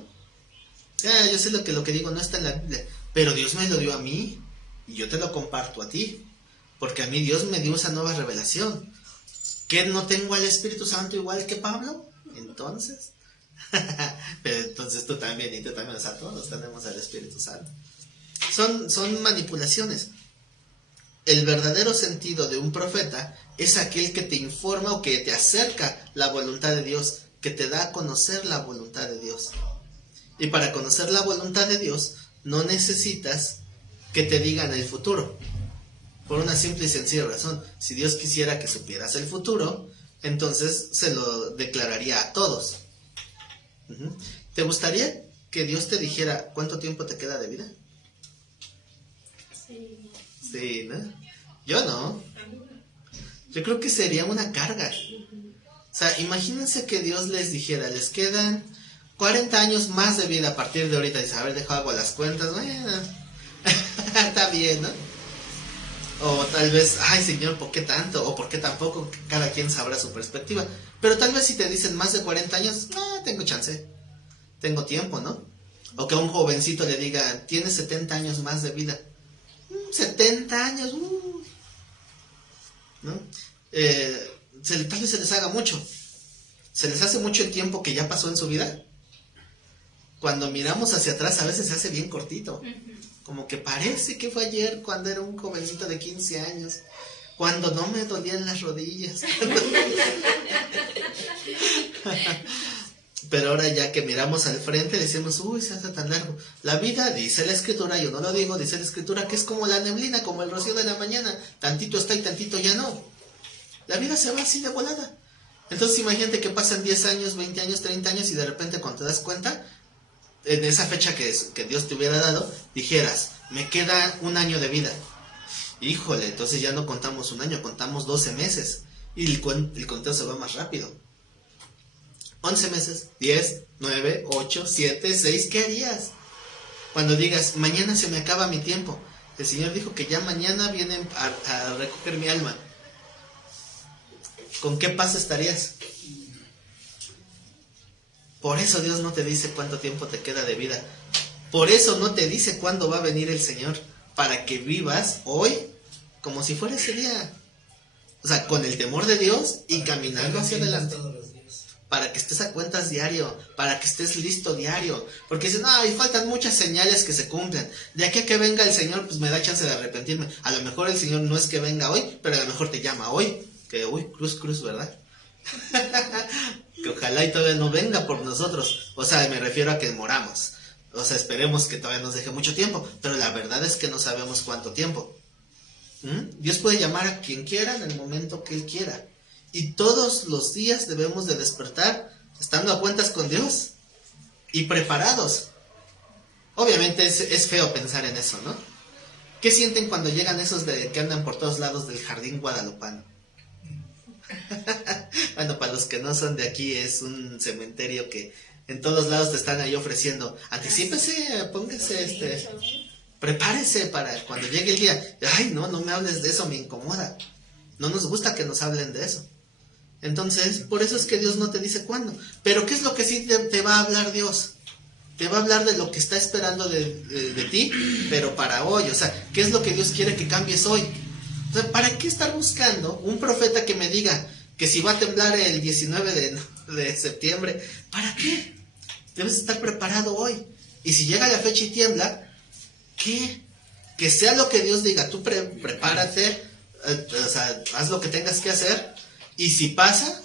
Yo sé lo que digo no está en la Biblia, pero Dios me lo dio a mí, y yo te lo comparto a ti, porque a mí Dios me dio esa nueva revelación. ¿Que no tengo al Espíritu Santo igual que Pablo? Entonces, pero entonces tú también, y tú también, o sea, todos tenemos al Espíritu Santo. Son manipulaciones. El verdadero sentido de un profeta es aquel que te informa o que te acerca la voluntad de Dios, que te da a conocer la voluntad de Dios. Y para conocer la voluntad de Dios no necesitas que te digan el futuro. Por una simple y sencilla razón. Si Dios quisiera que supieras el futuro, entonces se lo declararía a todos. ¿Te gustaría que Dios te dijera cuánto tiempo te queda de vida? Sí. Sí, ¿no? Yo no. Yo creo que sería una carga. O sea, imagínense que Dios les dijera, les quedan 40 años más de vida a partir de ahorita. Dice, a ver, hago las cuentas. Bueno, está bien, ¿no? O tal vez, ay Señor, ¿por qué tanto? O ¿por qué tampoco? Cada quien sabrá su perspectiva. Pero tal vez si te dicen más de 40 años, no, tengo chance. Tengo tiempo, ¿no? O que a un jovencito le diga, tienes 70 años más de vida. 70 años, ¿no? Tal vez se les haga mucho. Se les hace mucho el tiempo que ya pasó en su vida. Cuando miramos hacia atrás a veces se hace bien cortito. Como que parece que fue ayer cuando era un jovencito de 15 años. Cuando no me dolían las rodillas. Pero ahora ya que miramos al frente decimos, uy, se hace tan largo. La vida, dice la Escritura, yo no lo digo, dice la Escritura que es como la neblina, como el rocío de la mañana. Tantito está y tantito ya no. La vida se va así de volada. Entonces imagínate que pasan 10 años, 20 años, 30 años y de repente cuando te das cuenta, en esa fecha que Dios te hubiera dado, dijeras, me queda un año de vida. Híjole, entonces ya no contamos un año, contamos 12 meses. Y el conteo se va más rápido. 11 meses, 10, 9, 8, 7, 6, ¿qué harías? Cuando digas, mañana se me acaba mi tiempo. El Señor dijo que ya mañana vienen a recoger mi alma. ¿Con qué paz estarías? Por eso Dios no te dice cuánto tiempo te queda de vida. Por eso no te dice cuándo va a venir el Señor. Para que vivas hoy como si fuera ese día. O sea, con el temor de Dios y caminando hacia adelante. Para que estés a cuentas diario, para que estés listo diario. Porque dicen, ay, faltan muchas señales que se cumplen. De aquí a que venga el Señor, pues me da chance de arrepentirme. A lo mejor el Señor no es que venga hoy, pero a lo mejor te llama hoy. Que, uy, cruz, ¿verdad? Que ojalá y todavía no venga por nosotros. O sea, me refiero a que moramos. O sea, esperemos que todavía nos deje mucho tiempo. Pero la verdad es que no sabemos cuánto tiempo. Dios puede llamar a quien quiera en el momento que Él quiera. Y todos los días debemos de despertar estando a cuentas con Dios y preparados. Obviamente es feo pensar en eso, ¿no? ¿Qué sienten cuando llegan esos que andan por todos lados del jardín guadalupano? Bueno, para los que no son de aquí, es un cementerio que en todos lados te están ahí ofreciendo. Anticípese, póngase, prepárese para cuando llegue el día. Ay, no me hables de eso, me incomoda. No nos gusta que nos hablen de eso. Entonces, por eso es que Dios no te dice cuándo. Pero ¿qué es lo que sí te va a hablar Dios? Te va a hablar de lo que está esperando de ti, pero para hoy. O sea, ¿qué es lo que Dios quiere que cambies hoy? O sea, ¿para qué estar buscando un profeta que me diga que si va a temblar el 19 de septiembre? ¿Para qué? Debes estar preparado hoy. Y si llega la fecha y tiembla, ¿qué? Que sea lo que Dios diga. Tú prepárate, o sea, haz lo que tengas que hacer. Y si pasa,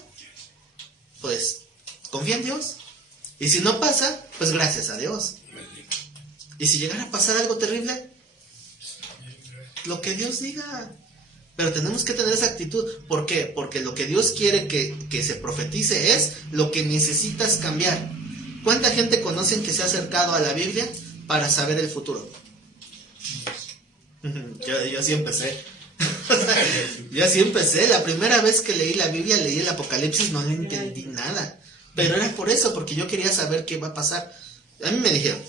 pues confía en Dios. Y si no pasa, pues gracias a Dios. Y si llegara a pasar algo terrible, lo que Dios diga. Pero tenemos que tener esa actitud. ¿Por qué? Porque lo que Dios quiere que se profetice es lo que necesitas cambiar. ¿Cuánta gente conocen que se ha acercado a la Biblia para saber el futuro? Yo sí empecé. Yo así empecé. La primera vez que leí la Biblia, leí el Apocalipsis, no le entendí nada. Pero era por eso, porque yo quería saber qué va a pasar. A mí me dijeron,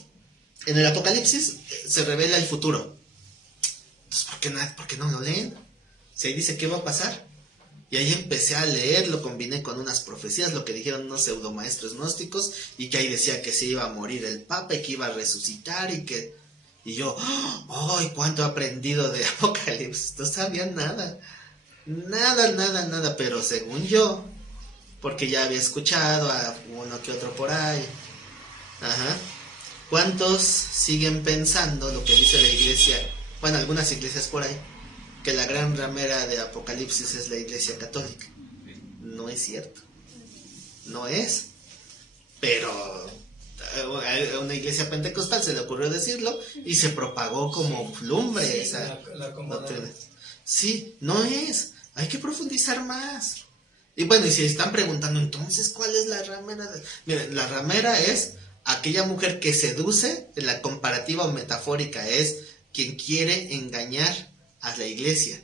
en el Apocalipsis se revela el futuro. Entonces, ¿por qué no lo leen? Si ahí dice qué va a pasar. Y ahí empecé a leer, lo combiné con unas profecías, lo que dijeron unos pseudomaestros gnósticos, y que ahí decía que se iba a morir el Papa y que iba a resucitar y que... Y yo, ¡ay, cuánto he aprendido de Apocalipsis! No sabía nada. Nada, pero según yo, porque ya había escuchado a uno que otro por ahí. Ajá. ¿Cuántos siguen pensando lo que dice la iglesia? Bueno, algunas iglesias por ahí, que la gran ramera de Apocalipsis es la iglesia católica. No es cierto. No es. Pero a una iglesia pentecostal se le ocurrió decirlo y se propagó como lumbre esa doctrina. Sí, no es, hay que profundizar más. Y bueno, y si están preguntando, entonces, ¿cuál es la ramera? Miren, la ramera es aquella mujer que seduce, en la comparativa o metafórica, es quien quiere engañar a la iglesia,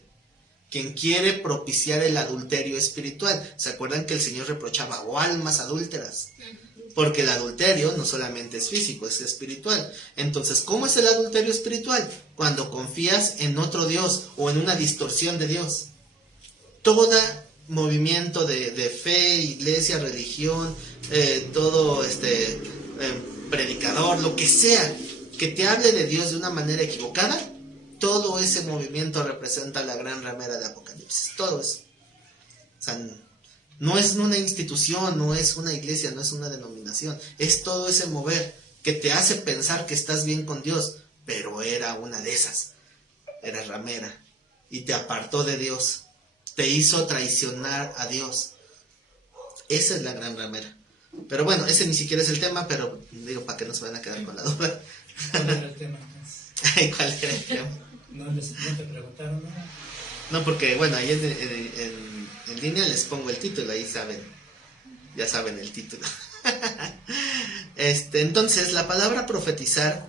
quien quiere propiciar el adulterio espiritual. ¿Se acuerdan que el Señor reprochaba o almas adúlteras? Porque el adulterio no solamente es físico, es espiritual. Entonces, ¿cómo es el adulterio espiritual? Cuando confías en otro Dios o en una distorsión de Dios. Todo movimiento de fe, iglesia, religión, todo predicador, lo que sea, que te hable de Dios de una manera equivocada, todo ese movimiento representa la gran ramera de Apocalipsis. Todo eso. O sea, no es una institución, no es una iglesia, no es una denominación. Es todo ese mover que te hace pensar que estás bien con Dios, pero era una de esas. Era ramera. Y te apartó de Dios. Te hizo traicionar a Dios. Esa es la gran ramera. Pero bueno, ese ni siquiera es el tema, pero digo, para que no se van a quedar con la duda. ¿Cuál era el tema? ¿Cuál era el tema? ¿No te preguntaron nada? No, porque bueno, ahí en línea les pongo el título, ahí saben, ya saben el título. Entonces, la palabra profetizar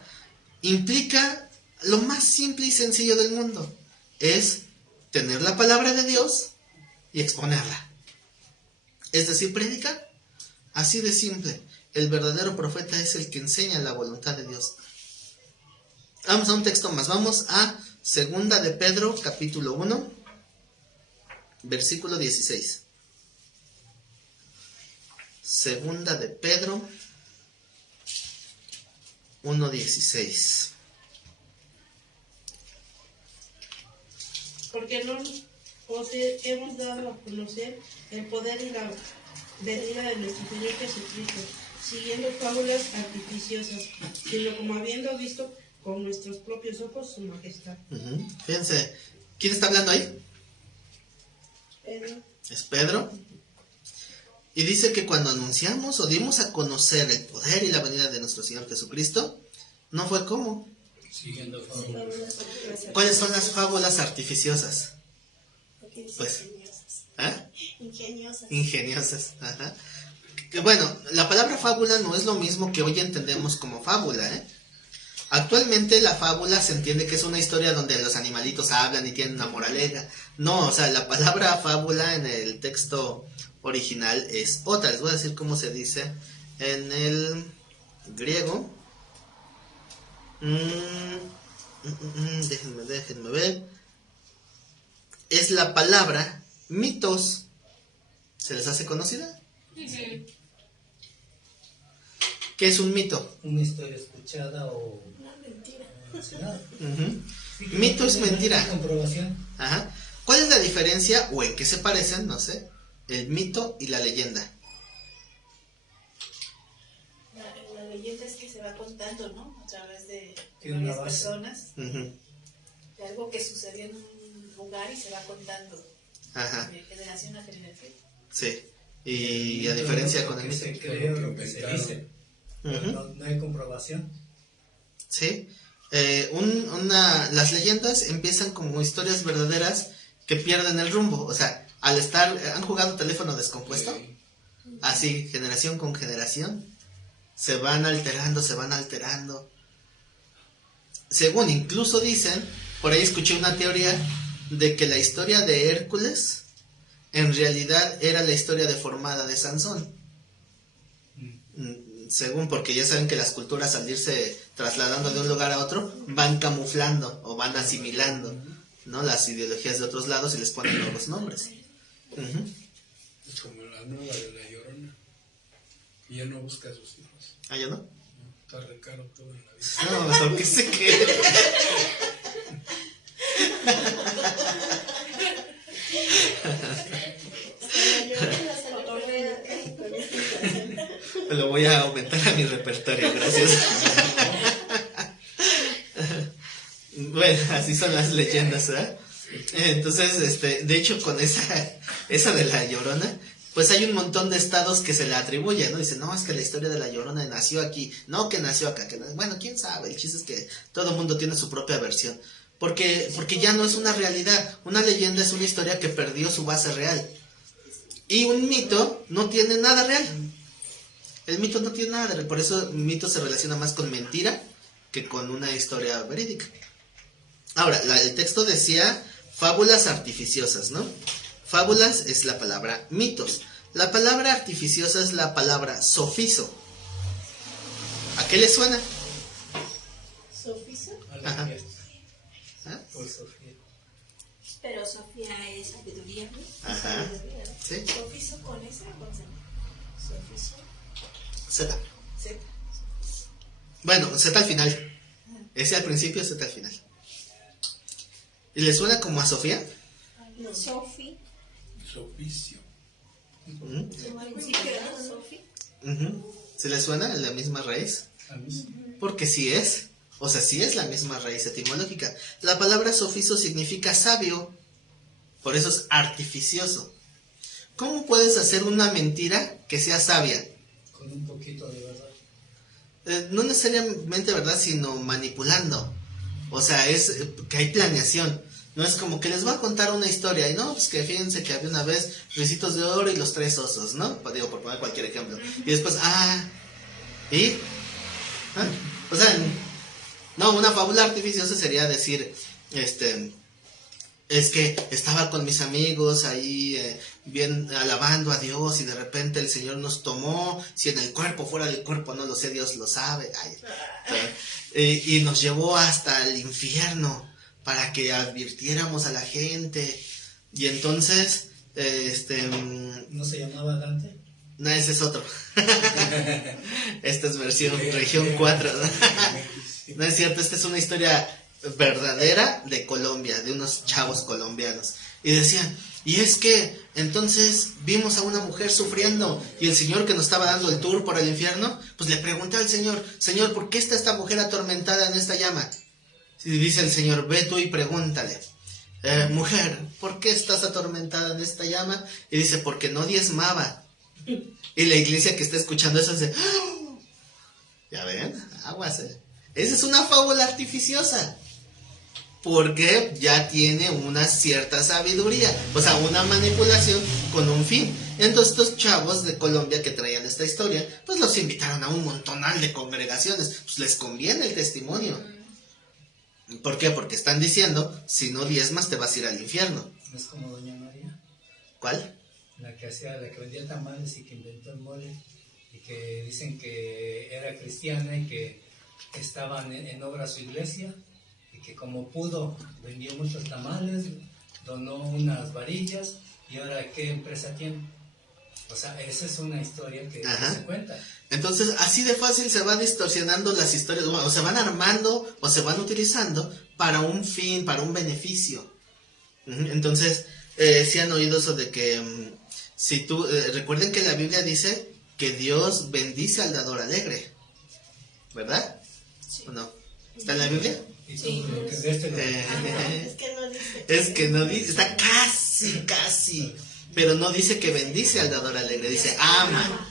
implica lo más simple y sencillo del mundo. Es tener la palabra de Dios y exponerla. Es decir, predicar. Así de simple. El verdadero profeta es el que enseña la voluntad de Dios. Vamos a un texto más. Vamos a Segunda de Pedro, capítulo 1, versículo 16. Segunda de Pedro 1:16. Porque no os hemos dado a conocer el poder y la venida de nuestro Señor Jesucristo, siguiendo fábulas artificiosas, sino como habiendo visto con nuestros propios ojos su majestad. Fíjense, ¿quién está hablando ahí? Pedro. Es Pedro. Y dice que cuando anunciamos o dimos a conocer el poder y la venida de nuestro Señor Jesucristo, no fue como. Siguiendo fábulas. ¿Cuáles son las fábulas artificiosas? Pues, ingeniosas. Ajá. Que bueno, la palabra fábula no es lo mismo que hoy entendemos como fábula, ¿eh? Actualmente la fábula se entiende que es una historia donde los animalitos hablan y tienen una moraleja. No, o sea, la palabra fábula en el texto original es otra. Les voy a decir cómo se dice en el griego. Déjenme ver. Es la palabra mitos. ¿Se les hace conocida? Sí. ¿Qué es un mito? Una historia escuchada o Una mentira. mencionada. Sí, Mito es no tiene mentira. Comprobación. Ajá. ¿Cuál es la diferencia o en qué se parecen? No sé. El mito y la leyenda. La leyenda es que se va contando, ¿no? A través de Tiene varias una base. personas, Ujú. de algo que sucedió en un lugar y se va contando Ajá. de generación a generación. Sí. Y a diferencia con el que se mito. cree o lo que se dice. Pero Ujú. no hay comprobación. Sí. Las leyendas empiezan como historias verdaderas que pierden el rumbo. O sea, al estar... ¿Han jugado teléfono descompuesto? Así, generación con generación. Se van alterando. Según incluso dicen, por ahí escuché una teoría de que la historia de Hércules en realidad era la historia deformada de Sansón. Según, porque ya saben que las culturas al irse trasladando de un lugar a otro van camuflando o van asimilando, ¿no? Las ideologías de otros lados y les ponen nuevos nombres. Ujú. Es como la nueva de La Llorona. Y ya no busca a sus hijos. ¿Ah, ya no? Está re caro todo en la vida. No, porque sé que... Lo voy a aumentar a mi repertorio, gracias. Bueno, así son las leyendas, ¿eh? Entonces, de hecho, con esa de La Llorona, pues hay un montón de estados que se le atribuyen, ¿no? Dicen, no, es que la historia de la Llorona nació aquí, no, que nació acá, bueno, quién sabe, el chiste es que todo el mundo tiene su propia versión, porque ya no es una realidad, una leyenda es una historia que perdió su base real, y un mito no tiene nada real, el mito no tiene nada real, por eso el mito se relaciona más con mentira que con una historia verídica. Ahora, el texto decía fábulas artificiosas, ¿no? Fábulas es la palabra mitos. La palabra artificiosa es la palabra sofizo. ¿A qué le suena? ¿Sofiso? Ajá. ¿Ah? Por Sofía. Pero Sofía es sabiduría, ¿no? Ajá. ¿Sí? ¿Sofiso con esa o con Z? Sofiso. Z. Z. Bueno, Z al final. Ese al principio, Z al final. ¿Y le suena como a Sofía? No. Sofi. Soficio. Uh-huh. Al principio era Sofi. Uh-huh. ¿Se le suena la misma raíz? A mí sí. Porque sí es. O sea, sí es la misma raíz etimológica. La palabra sofizo significa sabio. Por eso es artificioso. ¿Cómo puedes hacer una mentira que sea sabia? Con un poquito de verdad. No necesariamente verdad, sino manipulando. O sea, es que hay planeación. No es como que les voy a contar una historia. Y no, pues que fíjense que había una vez Ricitos de Oro y los 3 osos, ¿no? Digo, por poner cualquier ejemplo. Y después, ¿y? ¿Ah? O sea, no, una fábula artificiosa sería decir, es que estaba con mis amigos ahí bien alabando a Dios y de repente el Señor nos tomó, si en el cuerpo, fuera del cuerpo, no lo sé, Dios lo sabe, y nos llevó hasta el infierno para que advirtiéramos a la gente. Y entonces, ¿No se llamaba Dante? no, ese es otro. Esta es versión región 4. No es cierto, esta es una historia verdadera de Colombia, de unos chavos colombianos. Y decían, y es que entonces vimos a una mujer sufriendo y el Señor que nos estaba dando el tour por el infierno, pues le pregunté al Señor, Señor, ¿por qué está esta mujer atormentada en esta llama? Y dice el Señor, ve tú y pregúntale, mujer, ¿por qué estás atormentada en esta llama? Y dice, porque no diezmaba. Y la iglesia que está escuchando eso dice, ¡oh! Ya ven, aguas, Esa es una fábula artificiosa. Porque ya tiene una cierta sabiduría, o sea, una manipulación con un fin. Entonces estos chavos de Colombia que traían esta historia, pues los invitaron a un montonal de congregaciones, pues les conviene el testimonio. ¿Por qué? Porque están diciendo, si no diezmas te vas a ir al infierno. ¿No es como Doña María? ¿Cuál? La que vendía tamales y que inventó el mole, y que dicen que era cristiana y que estaban en obra su iglesia, y que como pudo vendió muchos tamales, donó unas varillas, y ahora ¿qué empresa tiene? O sea, esa es una historia que se cuenta. Entonces, así de fácil se van distorsionando las historias, o se van armando, o se van utilizando para un fin, para un beneficio. Entonces, si han oído eso de que, recuerden que la Biblia dice que Dios bendice al dador alegre, ¿verdad? Sí. ¿O no? ¿Está en la Biblia? Sí. Es que no dice, está casi, pero no dice que bendice al dador alegre, dice ama.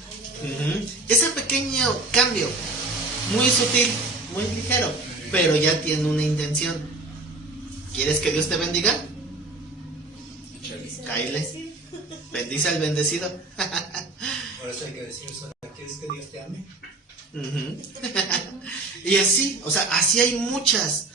Ese pequeño cambio, muy sutil, muy ligero, pero ya tiene una intención. ¿Quieres que Dios te bendiga? Cáile. Bendice al bendecido. Por eso hay que decir eso. ¿Quieres que Dios te ame? Y así, o sea, así hay muchas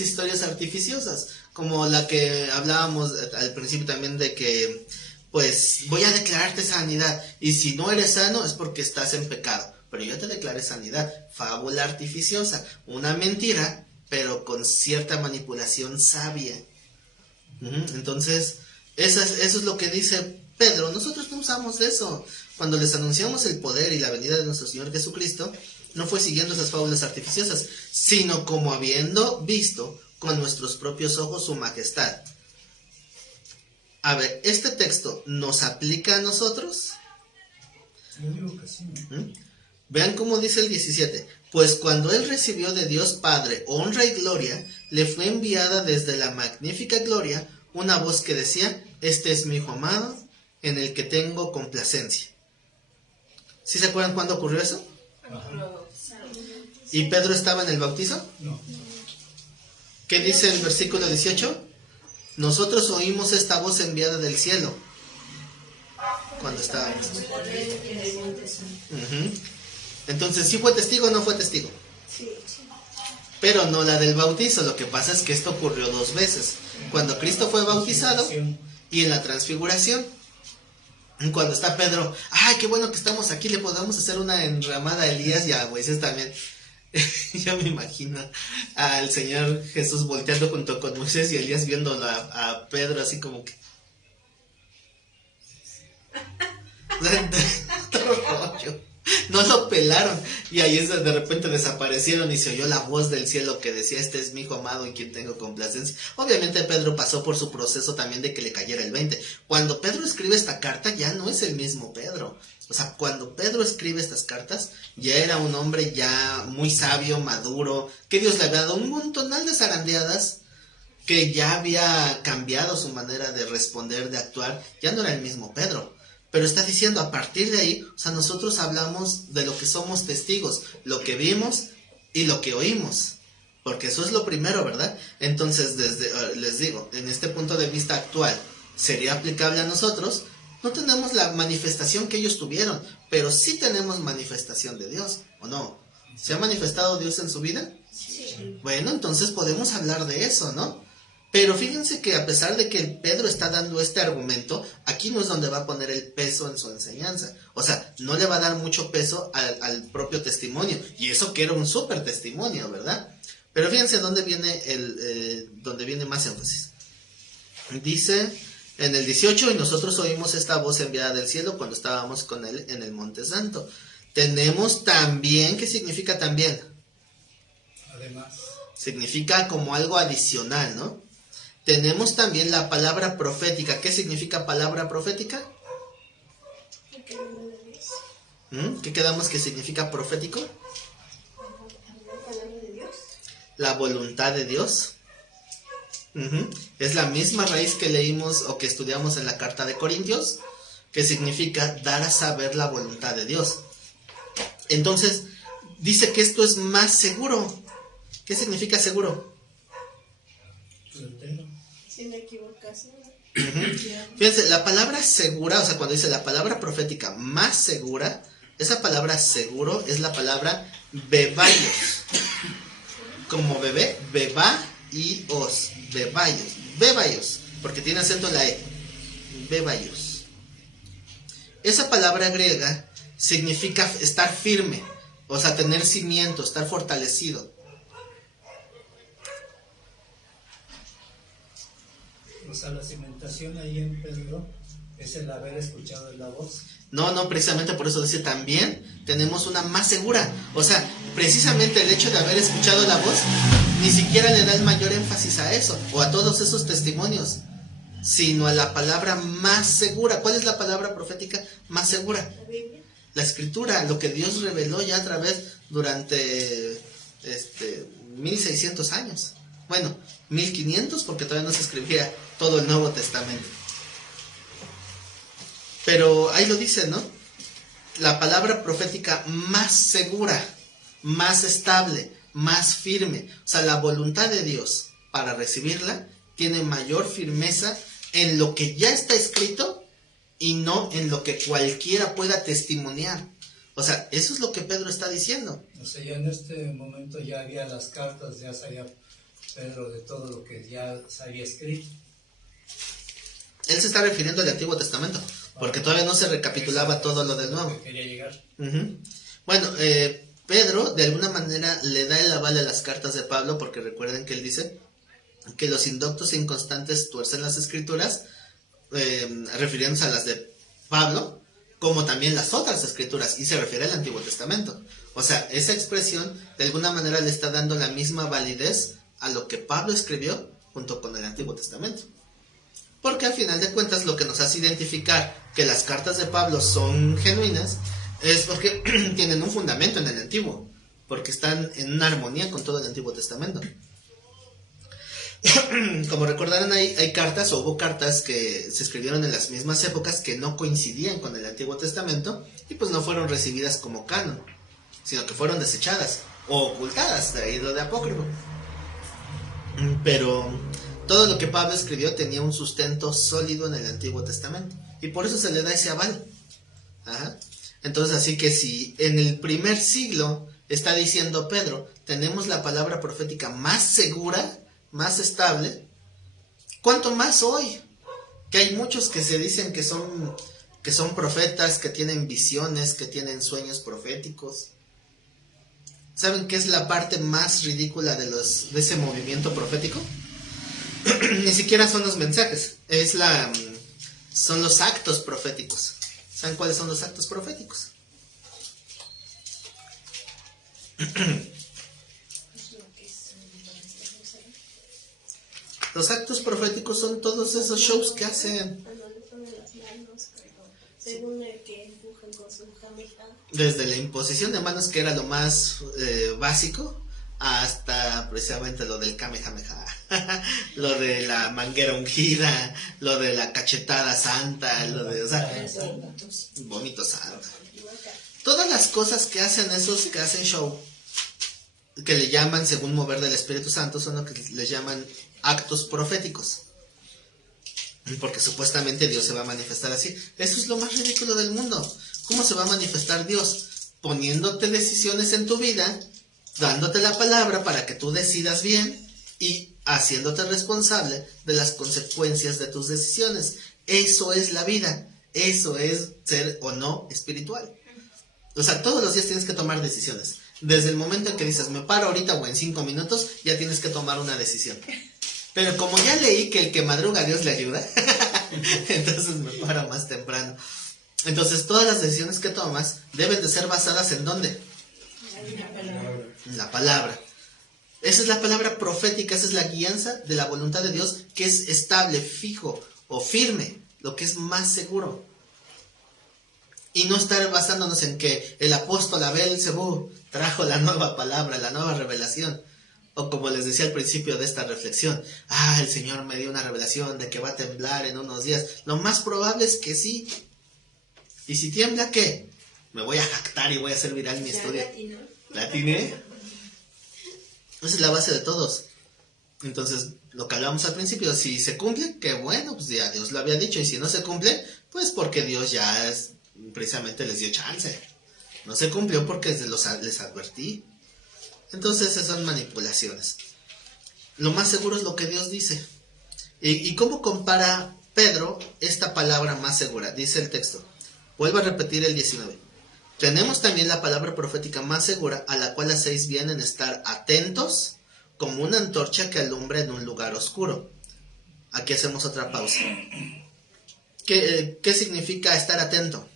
historias artificiosas, como la que hablábamos al principio también de que, pues, voy a declararte sanidad, y si no eres sano es porque estás en pecado, pero yo te declaré sanidad. Fábula artificiosa, una mentira, pero con cierta manipulación sabia. Entonces, eso es lo que dice Pedro. Nosotros no usamos eso. Cuando les anunciamos el poder y la venida de nuestro Señor Jesucristo, no fue siguiendo esas fábulas artificiosas, sino como habiendo visto con nuestros propios ojos su majestad. A ver, ¿este texto nos aplica a nosotros? Yo digo que sí. Vean cómo dice el 17. Pues cuando él recibió de Dios Padre honra y gloria, le fue enviada desde la magnífica gloria una voz que decía, este es mi hijo amado, en el que tengo complacencia. ¿Sí se acuerdan cuándo ocurrió eso? ¿Y Pedro estaba en el bautizo? No. ¿Qué dice el versículo 18? Nosotros oímos esta voz enviada del cielo cuando estábamos. Entonces, ¿sí fue testigo o no fue testigo? Sí. Pero no la del bautizo. Lo que pasa es que esto ocurrió 2 veces. Cuando Cristo fue bautizado y en la transfiguración. Cuando está Pedro, ¡ay, qué bueno que estamos aquí! Le podemos hacer una enramada a Elías y a Moisés también. Yo me imagino al Señor Jesús volteando junto con Moisés y Elías viéndolo a Pedro así como que... No lo pelaron. Y ahí es de repente desaparecieron y se oyó la voz del cielo que decía: este es mi hijo amado en quien tengo complacencia. Obviamente Pedro pasó por su proceso también de que le cayera el 20. Cuando Pedro escribe esta carta ya no es el mismo Pedro. O sea, cuando Pedro escribe estas cartas ya era un hombre ya muy sabio, maduro, que Dios le había dado un montonal de zarandeadas, que ya había cambiado su manera de responder, de actuar. Ya no era el mismo Pedro. Pero está diciendo, a partir de ahí, o sea, nosotros hablamos de lo que somos testigos, lo que vimos y lo que oímos. Porque eso es lo primero, ¿verdad? Entonces, les digo, en este punto de vista actual, ¿sería aplicable a nosotros? No tenemos la manifestación que ellos tuvieron, pero sí tenemos manifestación de Dios, ¿o no? ¿Se ha manifestado Dios en su vida? Sí. Bueno, entonces podemos hablar de eso, ¿no? Pero fíjense que a pesar de que Pedro está dando este argumento, aquí no es donde va a poner el peso en su enseñanza. O sea, no le va a dar mucho peso al propio testimonio. Y eso que era un súper testimonio, ¿verdad? Pero fíjense dónde viene más énfasis. Dice en el 18, y nosotros oímos esta voz enviada del cielo cuando estábamos con él en el Monte Santo. Tenemos también, ¿qué significa también? Además. Significa como algo adicional, ¿no? Tenemos también la palabra profética. ¿Qué significa palabra profética? ¿Qué quedamos que significa profético? ¿La palabra de Dios? La voluntad de Dios. Es la misma raíz que leímos o que estudiamos en la carta de Corintios, que significa dar a saber la voluntad de Dios. Entonces, dice que esto es más seguro. ¿Qué significa seguro? Sin equivocación. Fíjense, la palabra segura, o sea, cuando dice la palabra profética más segura, esa palabra seguro es la palabra bebaios. Como bebé, beba y os, bebaios, porque tiene acento en la E, bebaios. Esa palabra griega significa estar firme, o sea, tener cimiento, estar fortalecido. O sea, la cimentación ahí en Pedro es el haber escuchado la voz. No, precisamente por eso dice también tenemos una más segura. O sea, precisamente el hecho de haber escuchado la voz ni siquiera le da el mayor énfasis a eso o a todos esos testimonios, sino a la palabra más segura. ¿Cuál es la palabra profética más segura? La Biblia. La Escritura, lo que Dios reveló ya a través durante 1600 años. Bueno, 1500 porque todavía no se escribía todo el Nuevo Testamento. Pero ahí lo dice, ¿no? La palabra profética más segura, más estable, más firme. O sea, la voluntad de Dios para recibirla tiene mayor firmeza en lo que ya está escrito y no en lo que cualquiera pueda testimoniar. O sea, eso es lo que Pedro está diciendo. O sea, ya en este momento ya había las cartas, ya sabía Pedro de todo lo que ya se había escrito. Él se está refiriendo al Antiguo Testamento, porque todavía no se recapitulaba todo lo del Nuevo. Quería llegar. Bueno, Pedro de alguna manera le da el aval a las cartas de Pablo, porque recuerden que él dice que los indoctos e inconstantes tuercen las escrituras, refiriéndose a las de Pablo, como también las otras escrituras, y se refiere al Antiguo Testamento. O sea, esa expresión de alguna manera le está dando la misma validez a lo que Pablo escribió junto con el Antiguo Testamento. Porque al final de cuentas lo que nos hace identificar que las cartas de Pablo son genuinas es porque tienen un fundamento en el Antiguo, porque están en una armonía con todo el Antiguo Testamento. Como recordarán, hay cartas o hubo cartas que se escribieron en las mismas épocas que no coincidían con el Antiguo Testamento y pues no fueron recibidas como canon, sino que fueron desechadas o ocultadas, de ahí lo de apócrifo. Pero todo lo que Pablo escribió tenía un sustento sólido en el Antiguo Testamento y por eso se le da ese aval. Ajá. Entonces, así que si en el primer siglo está diciendo Pedro, tenemos la palabra profética más segura, más estable, ¿cuánto más hoy? Que hay muchos que se dicen que son profetas, que tienen visiones, que tienen sueños proféticos. ¿Saben qué es la parte más ridícula de ese movimiento profético? Ni siquiera son los mensajes, son los actos proféticos. ¿Saben cuáles son los actos proféticos? Los actos proféticos son todos esos shows que hacen. Según el que empujan con su jameja. Desde la imposición de manos, que era lo más básico, hasta precisamente lo del kamehameha, lo de la manguera ungida, lo de la cachetada santa, lo de, o sea, vómito santo. Todas las cosas que hacen esos que hacen show, que le llaman, según mover del Espíritu Santo, son lo que les llaman actos proféticos. Porque supuestamente Dios se va a manifestar así. Eso es lo más ridículo del mundo. ¿Cómo se va a manifestar Dios? Poniéndote decisiones en tu vida, dándote la palabra para que tú decidas bien y haciéndote responsable de las consecuencias de tus decisiones. Eso es la vida. Eso es ser o no espiritual. O sea, todos los días tienes que tomar decisiones. Desde el momento en que dices, me paro ahorita o en 5 minutos, ya tienes que tomar una decisión. Pero como ya leí que el que madruga a Dios le ayuda, entonces me paro más temprano. Entonces todas las decisiones que tomas deben de ser basadas ¿en dónde? En la palabra. Esa es la palabra profética, esa es la guianza de la voluntad de Dios, que es estable, fijo o firme, lo que es más seguro. Y no estar basándonos en que el apóstol Abel Zebú trajo la nueva palabra, la nueva revelación. O como les decía al principio de esta reflexión, el Señor me dio una revelación de que va a temblar en unos días. Lo más probable es que sí. ¿Y si tiembla qué? Me voy a jactar y voy a hacer viral mi estudio. ¿La atiné? Esa es la base de todos. Entonces, lo que hablábamos al principio, si se cumple, qué bueno, pues ya Dios lo había dicho. Y si no se cumple, pues porque Dios ya precisamente les dio chance. No se cumplió porque les advertí. Entonces esas son manipulaciones. Lo más seguro es lo que Dios dice. ¿Y cómo compara Pedro esta palabra más segura? Dice el texto. Vuelvo a repetir el 19. Tenemos también la palabra profética más segura, a la cual hacéis bien en estar atentos, como una antorcha que alumbra en un lugar oscuro. Aquí hacemos otra pausa. ¿Qué significa estar atento?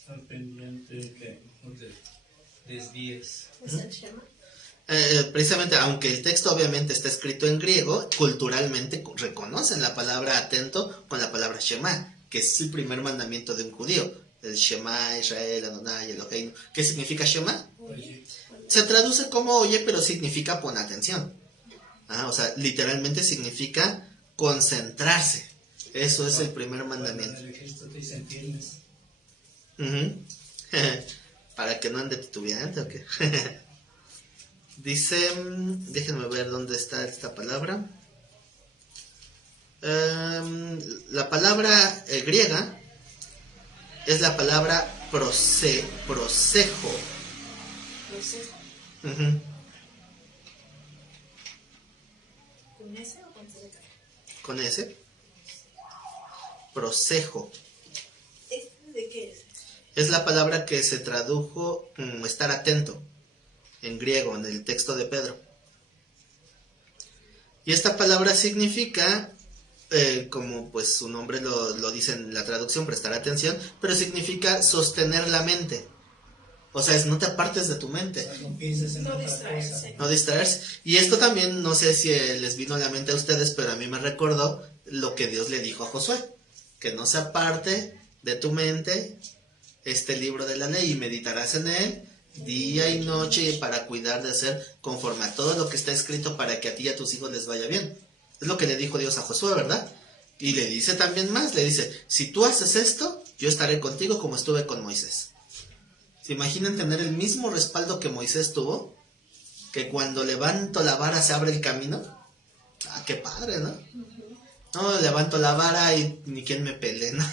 Estar pendiente que no te desvíes. Precisamente, aunque el texto obviamente está escrito en griego, culturalmente reconocen la palabra atento con la palabra Shema, que es el primer mandamiento de un judío, el Shema, Israel, Adonai, Eloheinu. ¿Qué significa Shema? Oye, Se traduce como oye, pero significa pon atención. O sea, literalmente significa concentrarse. Eso es el primer mandamiento. en el Cristo te dicen tienes. Para que no ande titubeante o qué. Dice, déjenme ver dónde está esta palabra. La palabra griega es la palabra prosejo. ¿Con ese o con Z? Con ese. Prosejo. ¿De qué es? Es la palabra que se tradujo estar atento en griego, en el texto de Pedro. Y esta palabra significa, como pues su nombre lo dice en la traducción, prestar atención, pero significa sostener la mente. O sea, es no te apartes de tu mente. No pienses en No otra distraerse. cosa. No distraerse. Y esto también, no sé si les vino a la mente a ustedes, pero a mí me recordó lo que Dios le dijo a Josué. Que no se aparte de tu mente este libro de la ley y meditarás en él día y noche para cuidar de hacer conforme a todo lo que está escrito para que a ti y a tus hijos les vaya bien. Es lo que le dijo Dios a Josué, ¿verdad? Y le dice también más, le dice, si tú haces esto, yo estaré contigo como estuve con Moisés. ¿Se imaginan tener el mismo respaldo que Moisés tuvo? Que cuando levanto la vara se abre el camino. Ah, qué padre, ¿no? No, levanto la vara y ni quien me pelee, ¿no?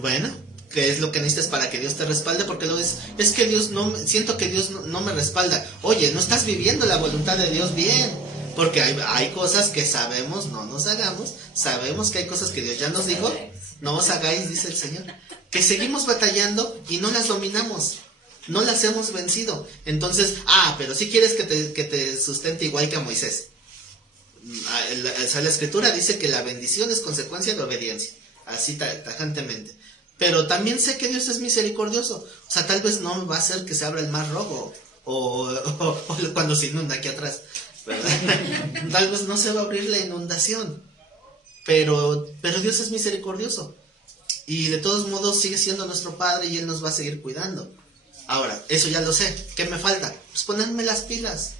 Bueno, ¿qué es lo que necesitas para que Dios te respalde? Porque luego es que Dios no, siento que Dios no me respalda. Oye, no estás viviendo la voluntad de Dios bien. Porque hay cosas que sabemos, no nos hagamos. Sabemos que hay cosas que Dios ya nos dijo, no os hagáis, dice el Señor. Que seguimos batallando y no las dominamos. No las hemos vencido. Entonces, pero si quieres que te sustente igual que a Moisés. La escritura dice que la bendición es consecuencia de obediencia. Así tajantemente. Pero también sé que Dios es misericordioso. O sea, tal vez no va a hacer que se abra el mar rojo. O cuando se inunda aquí atrás, ¿verdad? Tal vez no se va a abrir la inundación. Pero Dios es misericordioso. Y de todos modos sigue siendo nuestro Padre y Él nos va a seguir cuidando. Ahora, eso ya lo sé. ¿Qué me falta? Pues ponerme las pilas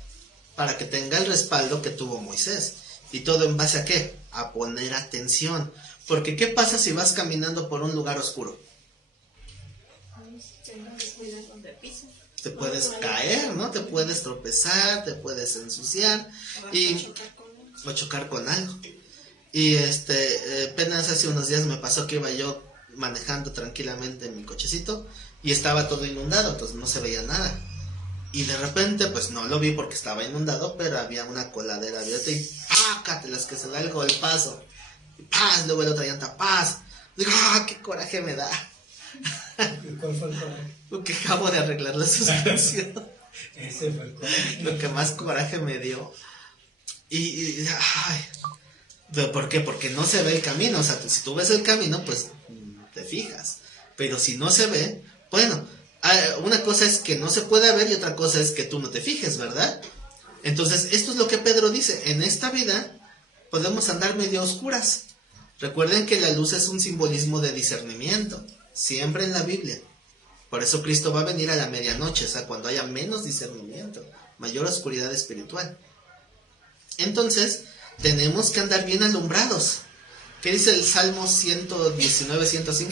para que tenga el respaldo que tuvo Moisés. ¿Y todo en base a qué? A poner atención. Porque ¿qué pasa si vas caminando por un lugar oscuro? Te puedes caer, ¿no? Te puedes tropezar, te puedes ensuciar o chocar con algo. Y apenas hace unos días me pasó que iba yo manejando tranquilamente en mi cochecito y estaba todo inundado, entonces no se veía nada. Y de repente, pues no lo vi porque estaba inundado, pero había una coladera abierta y ¡pácatelas! Que se da el golpazo. Y ¡paz! Luego la otra llanta, ¡paz! Digo, ¡qué coraje me da! ¿Cuál fue el coraje? Porque acabo de arreglar la suspensión. Ese fue el coraje. Lo que más coraje me dio. ¿Por qué? Porque no se ve el camino. O sea, si tú ves el camino, pues te fijas. Pero si no se ve, bueno, una cosa es que no se pueda ver y otra cosa es que tú no te fijes, ¿verdad? Entonces, esto es lo que Pedro dice. En esta vida podemos andar medio oscuras. Recuerden que la luz es un simbolismo de discernimiento. Siempre en la Biblia. Por eso Cristo va a venir a la medianoche, o sea, cuando haya menos discernimiento, mayor oscuridad espiritual. Entonces, tenemos que andar bien alumbrados. ¿Qué dice el Salmo 119, 105?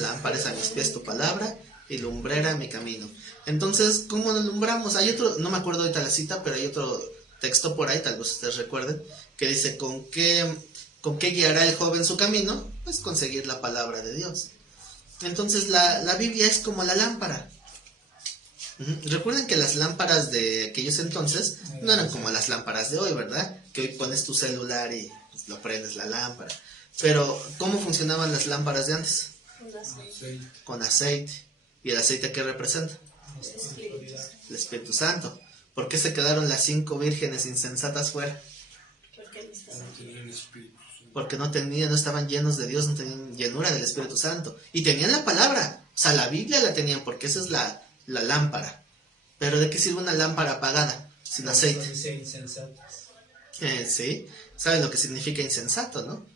Lámparas a mis pies tu palabra y lumbrera mi camino. Entonces, ¿cómo alumbramos? Hay otro, no me acuerdo ahorita la cita, pero hay otro texto por ahí, tal vez ustedes recuerden, que dice, ¿con qué guiará el joven su camino? Pues conseguir la palabra de Dios. Entonces la Biblia es como la lámpara. Recuerden que las lámparas de aquellos entonces no eran como las lámparas de hoy, ¿verdad? Que hoy pones tu celular y pues, lo prendes la lámpara. Pero, ¿cómo funcionaban las lámparas de antes? Con aceite. ¿Y el aceite qué representa? El Espíritu Santo. ¿Por qué se quedaron las 5 vírgenes insensatas fuera? Porque no estaban llenos de Dios, no tenían llenura del Espíritu Santo. Y tenían la palabra, o sea, la Biblia la tenían, porque esa es la lámpara. Pero ¿de qué sirve una lámpara apagada? Sin aceite. Sí, ¿saben lo que significa insensato, no?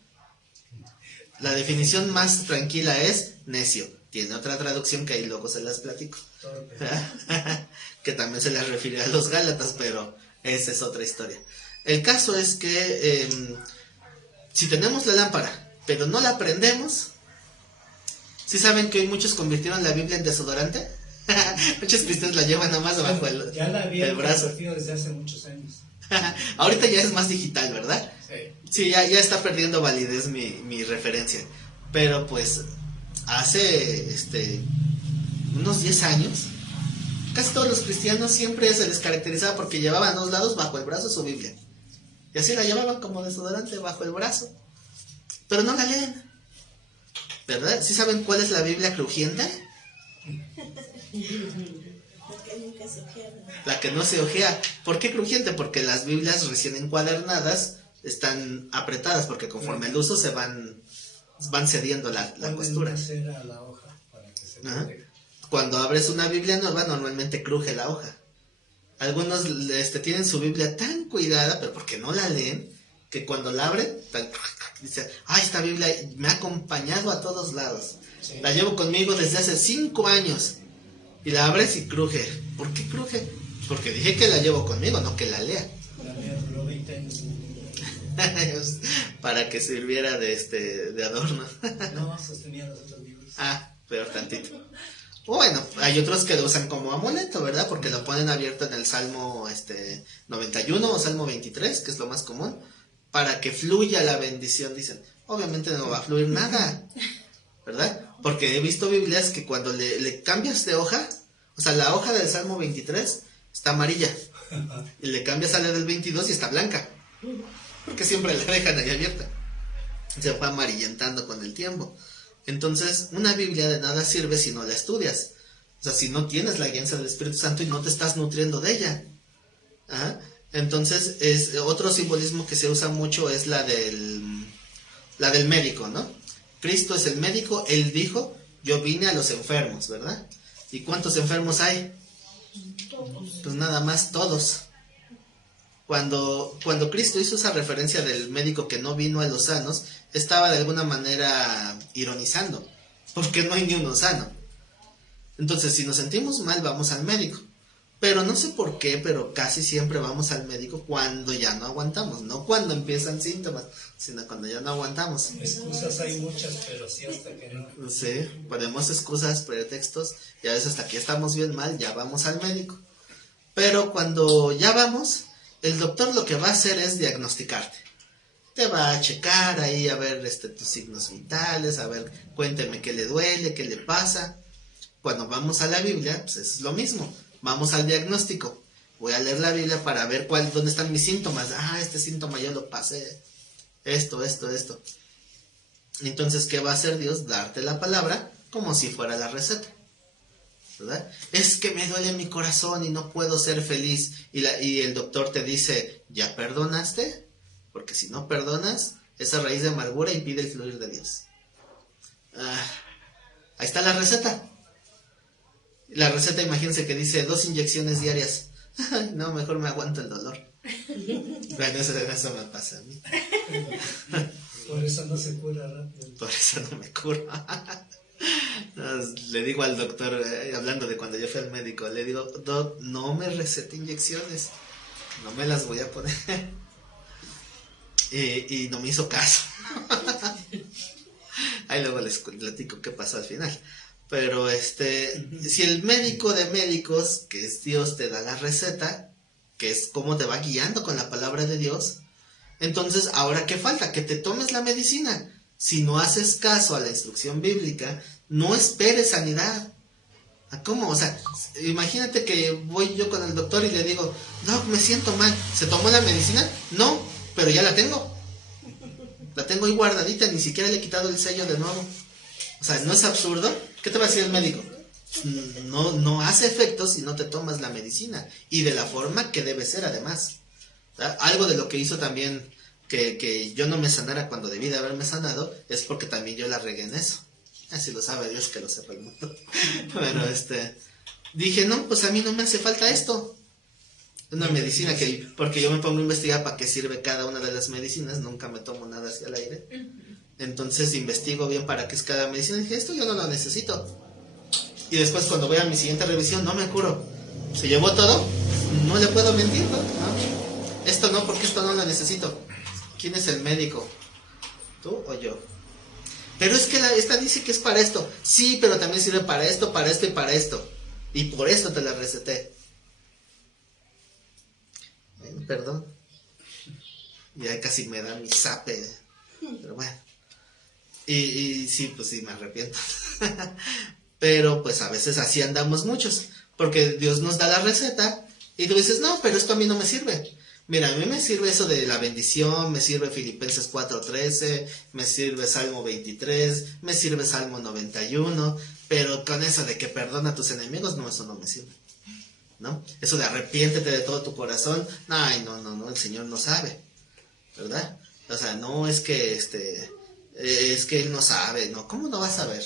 La definición más tranquila es necio. Tiene otra traducción que ahí luego se las platico. Que también se las refiere a los Gálatas, pero esa es otra historia. El caso es que si tenemos la lámpara, pero no la prendemos, ¿sí saben que hoy muchos convirtieron la Biblia en desodorante? Muchos cristianos la llevan nada más debajo del brazo. Ya la había convertido desde hace muchos años. Ahorita ya es más digital, ¿verdad? Sí. Sí, ya está perdiendo validez mi referencia. Pero pues hace unos 10 años, casi todos los cristianos siempre se les caracterizaba porque llevaban a 2 lados bajo el brazo su Biblia. Y así la llevaban como desodorante bajo el brazo. Pero no la leen, ¿verdad? ¿Sí saben cuál es la Biblia crujiente? La que no se ojea. ¿Por qué crujiente? Porque las Biblias recién encuadernadas están apretadas, porque conforme el uso se van cediendo la costura. Cuando abres una Biblia nueva, normalmente cruje la hoja. Algunos tienen su Biblia tan cuidada, pero porque no la leen, que cuando la abre, dice, ay, esta Biblia me ha acompañado a todos lados. Sí. La llevo conmigo desde hace 5 años. Y la abres y cruje. ¿Por qué cruje? Porque dije que la llevo conmigo, no que la lea. La mía duró 20 años. Para que sirviera de adorno. No, sostenía los otros libros. Ah, peor tantito. Bueno, hay otros que lo usan como amuleto, ¿verdad? Porque lo ponen abierto en el Salmo 91 o Salmo 23, que es lo más común, para que fluya la bendición, dicen. Obviamente no va a fluir nada, ¿verdad? Porque he visto Biblias que cuando le cambias de hoja, o sea, la hoja del Salmo 23 está amarilla, y le cambias a la del 22 y está blanca, porque siempre la dejan ahí abierta. Se va amarillentando con el tiempo. Entonces, una Biblia de nada sirve si no la estudias. O sea, si no tienes la guianza del Espíritu Santo y no te estás nutriendo de ella. ¿Ah? Entonces, otro simbolismo que se usa mucho es la del médico, ¿no? Cristo es el médico, Él dijo, yo vine a los enfermos, ¿verdad? ¿Y cuántos enfermos hay? Pues nada más todos. Cuando Cristo hizo esa referencia del médico que no vino a los sanos, estaba de alguna manera ironizando, porque no hay ni uno sano. Entonces, si nos sentimos mal, vamos al médico. Pero no sé por qué, pero casi siempre vamos al médico cuando ya no aguantamos, no cuando empiezan síntomas, sino cuando ya no aguantamos. Excusas hay muchas, pero sí hasta que no. Sí, ponemos excusas, pretextos, y a veces hasta que estamos bien mal, ya vamos al médico. Pero cuando ya vamos, el doctor lo que va a hacer es diagnosticarte. Te va a checar ahí a ver tus signos vitales, a ver, cuénteme qué le duele, qué le pasa. Cuando vamos a la Biblia, pues es lo mismo. Vamos al diagnóstico. Voy a leer la Biblia para ver dónde están mis síntomas. Ah, este síntoma yo lo pasé. Esto. Entonces, ¿qué va a hacer Dios? Darte la palabra como si fuera la receta, ¿verdad? Es que me duele mi corazón y no puedo ser feliz. Y el doctor te dice, ¿ya perdonaste? Porque si no perdonas, esa raíz de amargura impide el fluir de Dios. Ahí está la receta. La receta, imagínense que dice 2 inyecciones diarias. Ay, no, mejor me aguanto el dolor. Bueno, eso me pasa a mí. Por eso no se cura rápido. Por eso no me curo. Le digo al doctor, hablando de cuando yo fui al médico, le digo, Doc, no me recete inyecciones, no me las voy a poner. Y no me hizo caso. Ahí luego les platico qué pasó al final. Pero si el médico de médicos, que es Dios, te da la receta, que es cómo te va guiando con la palabra de Dios, entonces, ¿ahora qué falta? Que te tomes la medicina. Si no haces caso a la instrucción bíblica, no esperes sanidad. ¿Cómo? O sea, imagínate que voy yo con el doctor y le digo, Doc, me siento mal. ¿Se tomó la medicina? No, pero ya la tengo. La tengo ahí guardadita, ni siquiera le he quitado el sello de nuevo. O sea, ¿no es absurdo? ¿Qué te va a decir el médico? No hace efecto si no te tomas la medicina. Y de la forma que debe ser, además. Algo de lo que hizo también que yo no me sanara cuando debí de haberme sanado, es porque también yo la regué en eso. Así lo sabe Dios, que lo sepa el mundo. Bueno, dije, no, pues a mí no me hace falta esto. Una medicina porque yo me pongo a investigar para qué sirve cada una de las medicinas, nunca me tomo nada hacia el aire. Entonces investigo bien para qué es cada medicina. Y dije, esto yo no lo necesito. Y después cuando voy a mi siguiente revisión, no me curo. Se llevó todo, no le puedo mentir, ¿no? Esto no, porque esto no lo necesito. ¿Quién es el médico? ¿Tú o yo? Pero es que esta dice que es para esto. Sí, pero también sirve para esto y para esto. Y por esto te la receté. Perdón. Ya casi me da mi zape. Pero bueno. Y sí, pues sí, me arrepiento. Pero pues a veces así andamos muchos. Porque Dios nos da la receta y tú dices, no, pero esto a mí no me sirve. Mira, a mí me sirve eso de la bendición, me sirve Filipenses 4:13, me sirve Salmo 23, me sirve Salmo 91, pero con eso de que perdona a tus enemigos, no, eso no me sirve, ¿no? Eso de arrepiéntete de todo tu corazón, ay, no, el Señor no sabe, ¿verdad? O sea, no es que es que Él no sabe, ¿no? ¿Cómo no va a saber?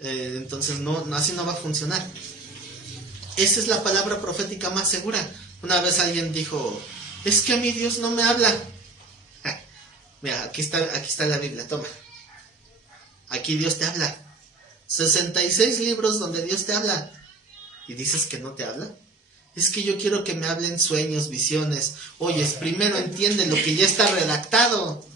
Entonces, no, así no va a funcionar. Esa es la palabra profética más segura. Una vez alguien dijo, Es que a mí Dios no me habla. Mira, aquí está la Biblia, toma. Aquí Dios te habla. 66 libros donde Dios te habla. ¿Y dices que no te habla? Es que yo quiero que me hablen sueños, visiones. Oyes, primero entiende lo que ya está redactado.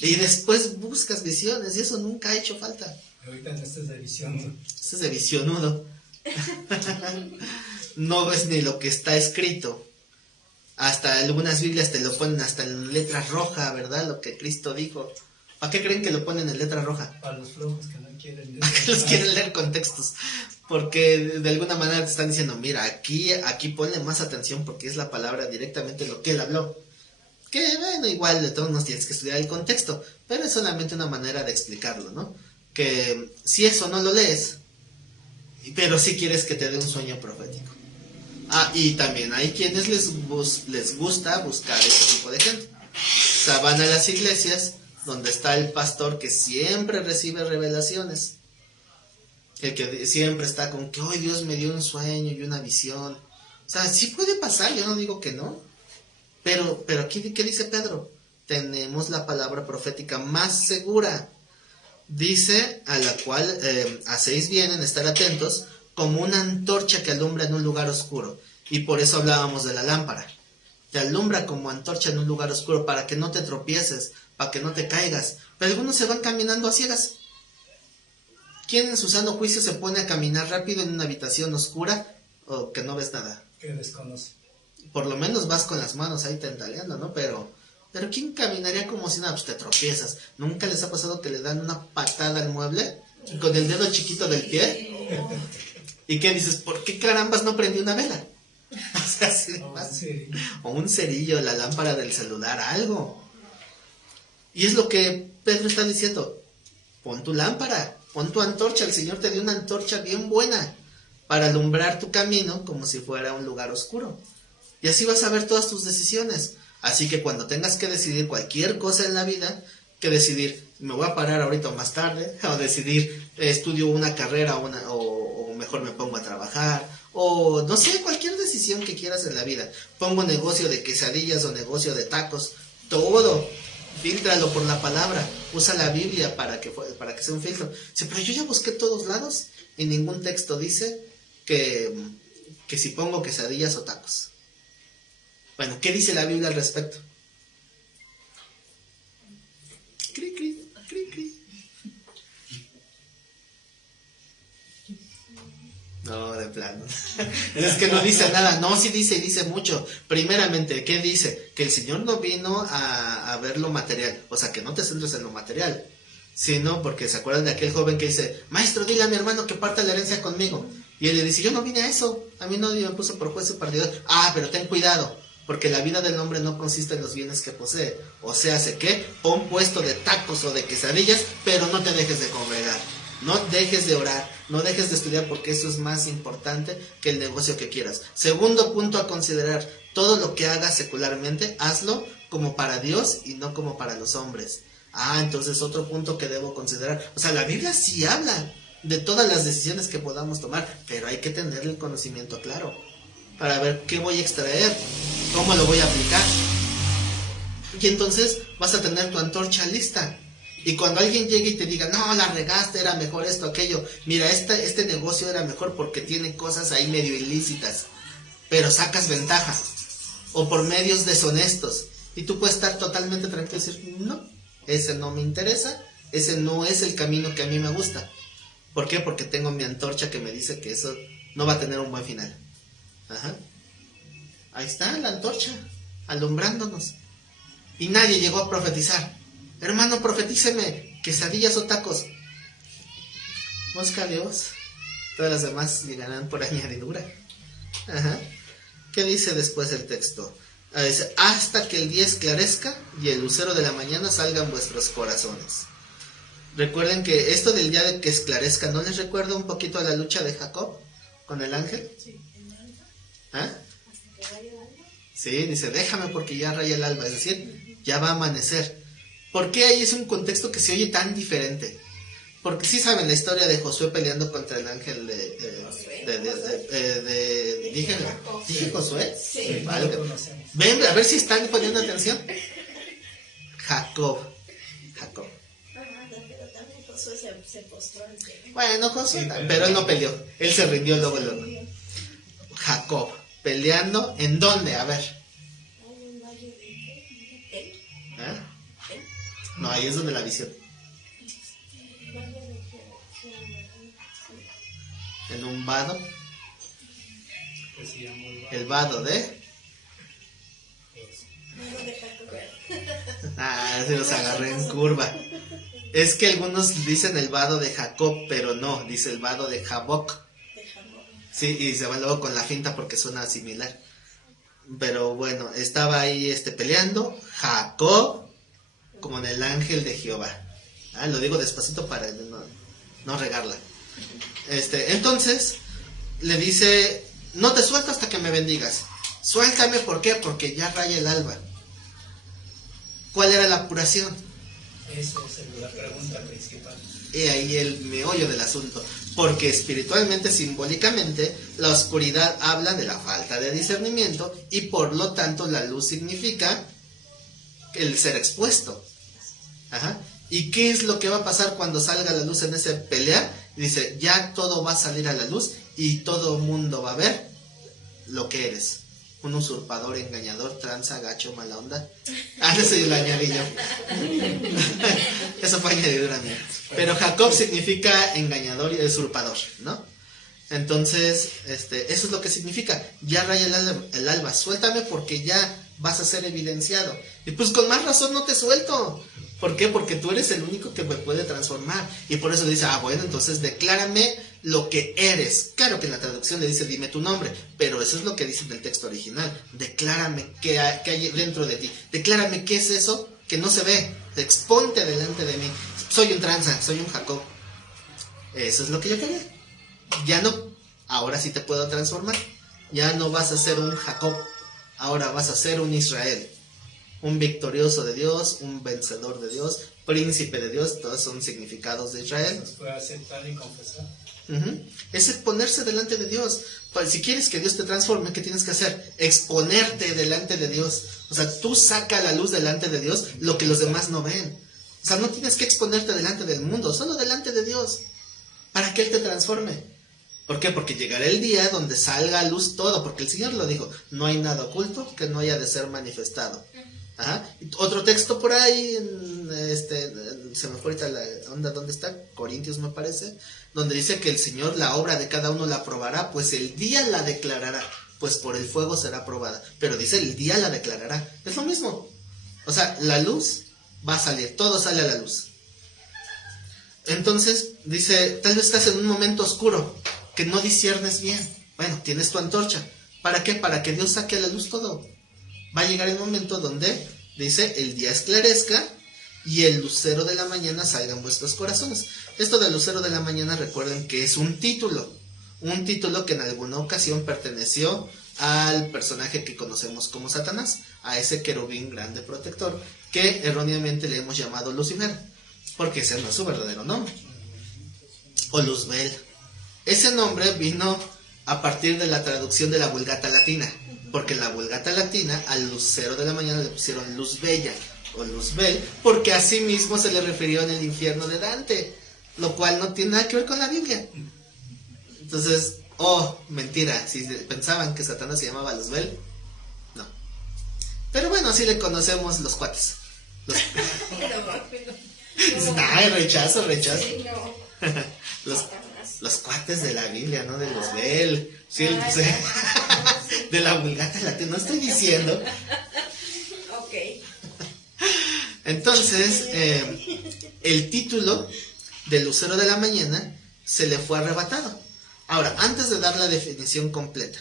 Y después buscas visiones. Y eso nunca ha hecho falta. Ahorita no estás de visión. Esto es de visionudo. No ves ni lo que está escrito. Hasta algunas Biblias te lo ponen hasta en letra roja, ¿verdad? Lo que Cristo dijo. ¿Para qué creen que lo ponen en letra roja? Para los flojos que no quieren leer. Los quieren leer contextos. Porque de alguna manera te están diciendo, mira, aquí ponle más atención porque es la palabra directamente lo que él habló. Que bueno, igual de todos nos tienes que estudiar el contexto, pero es solamente una manera de explicarlo, ¿no? Que si eso no lo lees, pero sí quieres que te dé un sueño profético. Y también hay quienes les gusta buscar ese tipo de gente. O sea, van a las iglesias donde está el pastor que siempre recibe revelaciones. El que siempre está con que hoy Dios me dio un sueño y una visión. O sea, sí puede pasar, yo no digo que no. Pero aquí, ¿qué dice Pedro? Tenemos la palabra profética más segura. Dice, a la cual hacéis bien en estar atentos, como una antorcha que alumbra en un lugar oscuro. Y por eso hablábamos de la lámpara. Te alumbra como antorcha en un lugar oscuro para que no te tropieces, para que no te caigas. Pero algunos se van caminando a ciegas. ¿Quién en su sano juicio se pone a caminar rápido en una habitación oscura o que no ves nada? Que desconoce. Por lo menos vas con las manos ahí tentaleando, ¿no? Pero ¿quién caminaría como si nada? Pues te tropiezas. ¿Nunca les ha pasado que le dan una patada al mueble con el dedo chiquito del pie? ¿Y qué dices? ¿Por qué carambas no prendí una vela? O sea, sí, o un cerillo, la lámpara del celular, algo. Y es lo que Pedro está diciendo. Pon tu lámpara, pon tu antorcha. El Señor te dio una antorcha bien buena para alumbrar tu camino como si fuera un lugar oscuro. Y así vas a ver todas tus decisiones. Así que cuando tengas que decidir cualquier cosa en la vida, que decidir, me voy a parar ahorita o más tarde, o decidir, estudio una carrera o mejor me pongo a trabajar, o no sé, cualquier decisión que quieras en la vida. Pongo negocio de quesadillas o negocio de tacos, todo, fíltralo por la palabra, usa la Biblia para que sea un filtro. Sí, pero yo ya busqué todos lados y ningún texto dice que si pongo quesadillas o tacos. Bueno, ¿qué dice la Biblia al respecto? Cri, cri, cri, cri. No, de plano. Es que no dice nada. No, sí dice y dice mucho. Primeramente, ¿qué dice? Que el Señor no vino a ver lo material. O sea, que no te centres en lo material. Sino porque se acuerdan de aquel joven que dice, maestro, dile a mi hermano que parta la herencia conmigo. Y él le dice, yo no vine a eso. A mí nadie me puso por juez y partidor. Pero ten cuidado. Porque la vida del hombre no consiste en los bienes que posee. O sea, ¿sé qué? Pon puesto de tacos o de quesadillas, pero no te dejes de congregar. No dejes de orar, no dejes de estudiar, porque eso es más importante que el negocio que quieras. Segundo punto a considerar, todo lo que hagas secularmente, hazlo como para Dios y no como para los hombres. Entonces otro punto que debo considerar. O sea, la Biblia sí habla de todas las decisiones que podamos tomar, pero hay que tener el conocimiento claro para ver qué voy a extraer, cómo lo voy a aplicar. Y entonces vas a tener tu antorcha lista. Y cuando alguien llegue y te diga, no, la regaste, era mejor esto, aquello. Mira, este negocio era mejor porque tiene cosas ahí medio ilícitas, pero sacas ventaja. O por medios deshonestos. Y tú puedes estar totalmente tranquilo y decir, no, ese no me interesa, ese no es el camino que a mí me gusta. ¿Por qué? Porque tengo mi antorcha que me dice que eso no va a tener un buen final. Ahí está la antorcha, alumbrándonos. Y nadie llegó a profetizar. Hermano, profetíceme, quesadillas o tacos. Busca a Dios. Todas las demás llegarán por añadidura. ¿Qué dice después el texto? Dice, hasta que el día esclarezca y el lucero de la mañana salga en vuestros corazones. Recuerden que esto del día de que esclarezca, ¿no les recuerda un poquito a la lucha de Jacob con el ángel? Sí, el ¿Ah? alba. Hasta que raya el alba. Sí, dice, déjame porque ya raya el alba, es decir, ya va a amanecer. ¿Por qué ahí es un contexto que se oye tan diferente? Porque sí saben la historia de Josué peleando contra el ángel ¿Dije Josué? Sí. No lo conocemos. Ven, a ver si están poniendo atención. Jacob. Pero también Josué se postró ante él. Bueno, Josué, Sí, pero él no peleó. Él se rindió luego. Jacob, peleando, ¿en dónde? A ver. Hay un valle de él. ¿Eh? No, ahí es donde la visión. Valle de En un vado. Que se llamó El vado de... Valle de Jacob. Se los agarré en curva. Es que algunos dicen el vado de Jacob, pero no, dice el vado de Jaboc. Sí, y se van luego con la finta porque suena similar. Pero bueno, estaba ahí peleando Jacob como en el ángel de Jehová. Lo digo despacito para no regarla. Entonces le dice, no te suelto hasta que me bendigas. Suéltame, ¿por qué? Porque ya raya el alba. ¿Cuál era la apuración? Eso es la pregunta principal. He ahí el meollo del asunto. Porque espiritualmente, simbólicamente, la oscuridad habla de la falta de discernimiento y por lo tanto la luz significa el ser expuesto. Ajá. ¿Y qué es lo que va a pasar cuando salga la luz en ese pelear? Dice, ya todo va a salir a la luz y todo el mundo va a ver lo que eres. Un usurpador, engañador, tranza, gacho, mala onda. Eso yo lo añadí yo. Eso fue añadidura mía. Pero Jacob significa engañador y usurpador, ¿no? Entonces, eso es lo que significa. Ya raya el alba. Suéltame porque ya vas a ser evidenciado. Y pues con más razón no te suelto. ¿Por qué? Porque tú eres el único que me puede transformar. Y por eso le dice, bueno, entonces declárame lo que eres. Claro que en la traducción le dice, dime tu nombre. Pero eso es lo que dice en el texto original. Declárame qué hay dentro de ti. Declárame qué es eso que no se ve. Exponte delante de mí. Soy un tranza, soy un Jacob. Eso es lo que yo quería. Ya no, ahora sí te puedo transformar. Ya no vas a ser un Jacob. Ahora vas a ser un Israel. Un victorioso de Dios, un vencedor de Dios, príncipe de Dios, todos son significados de Israel. Nos puede aceptar y confesar. Es exponerse delante de Dios. Si quieres que Dios te transforme, ¿qué tienes que hacer? Exponerte delante de Dios. O sea, tú saca a la luz delante de Dios lo que los demás no ven. O sea, no tienes que exponerte delante del mundo, solo delante de Dios, para que Él te transforme. ¿Por qué? Porque llegará el día donde salga a luz todo, porque el Señor lo dijo, no hay nada oculto que no haya de ser manifestado. Ajá. Otro texto por ahí, se me fue ahorita la onda, ¿dónde está? Corintios me parece, donde dice que el Señor la obra de cada uno la probará, pues el día la declarará, pues por el fuego será probada. Pero dice el día la declarará, es lo mismo. O sea, la luz va a salir, todo sale a la luz. Entonces dice, tal vez estás en un momento oscuro, que no disciernes bien. Bueno, tienes tu antorcha. ¿Para qué? Para que Dios saque a la luz todo. Va a llegar el momento donde, dice, el día esclarezca y el lucero de la mañana salga en vuestros corazones. Esto del lucero de la mañana, recuerden que es un título que en alguna ocasión perteneció al personaje que conocemos como Satanás, a ese querubín grande protector, que erróneamente le hemos llamado Lucifer, porque ese no es su verdadero nombre, o Luzbel. Ese nombre vino a partir de la traducción de la Vulgata Latina, porque en la Vulgata Latina al lucero de la mañana le pusieron Luz Bella o Luzbel, porque así mismo se le refirió en el infierno de Dante, lo cual no tiene nada que ver con la Biblia. Entonces, mentira, si pensaban que Satanás se llamaba Luzbel, no. Pero bueno, así le conocemos los cuates. Rechazo. Sí, no. Los cuates de la Biblia, no de Luzbel. Sí, de la Vulgata Latina, no estoy diciendo. Ok. Entonces, el título de Lucero de la Mañana se le fue arrebatado. Ahora, antes de dar la definición completa,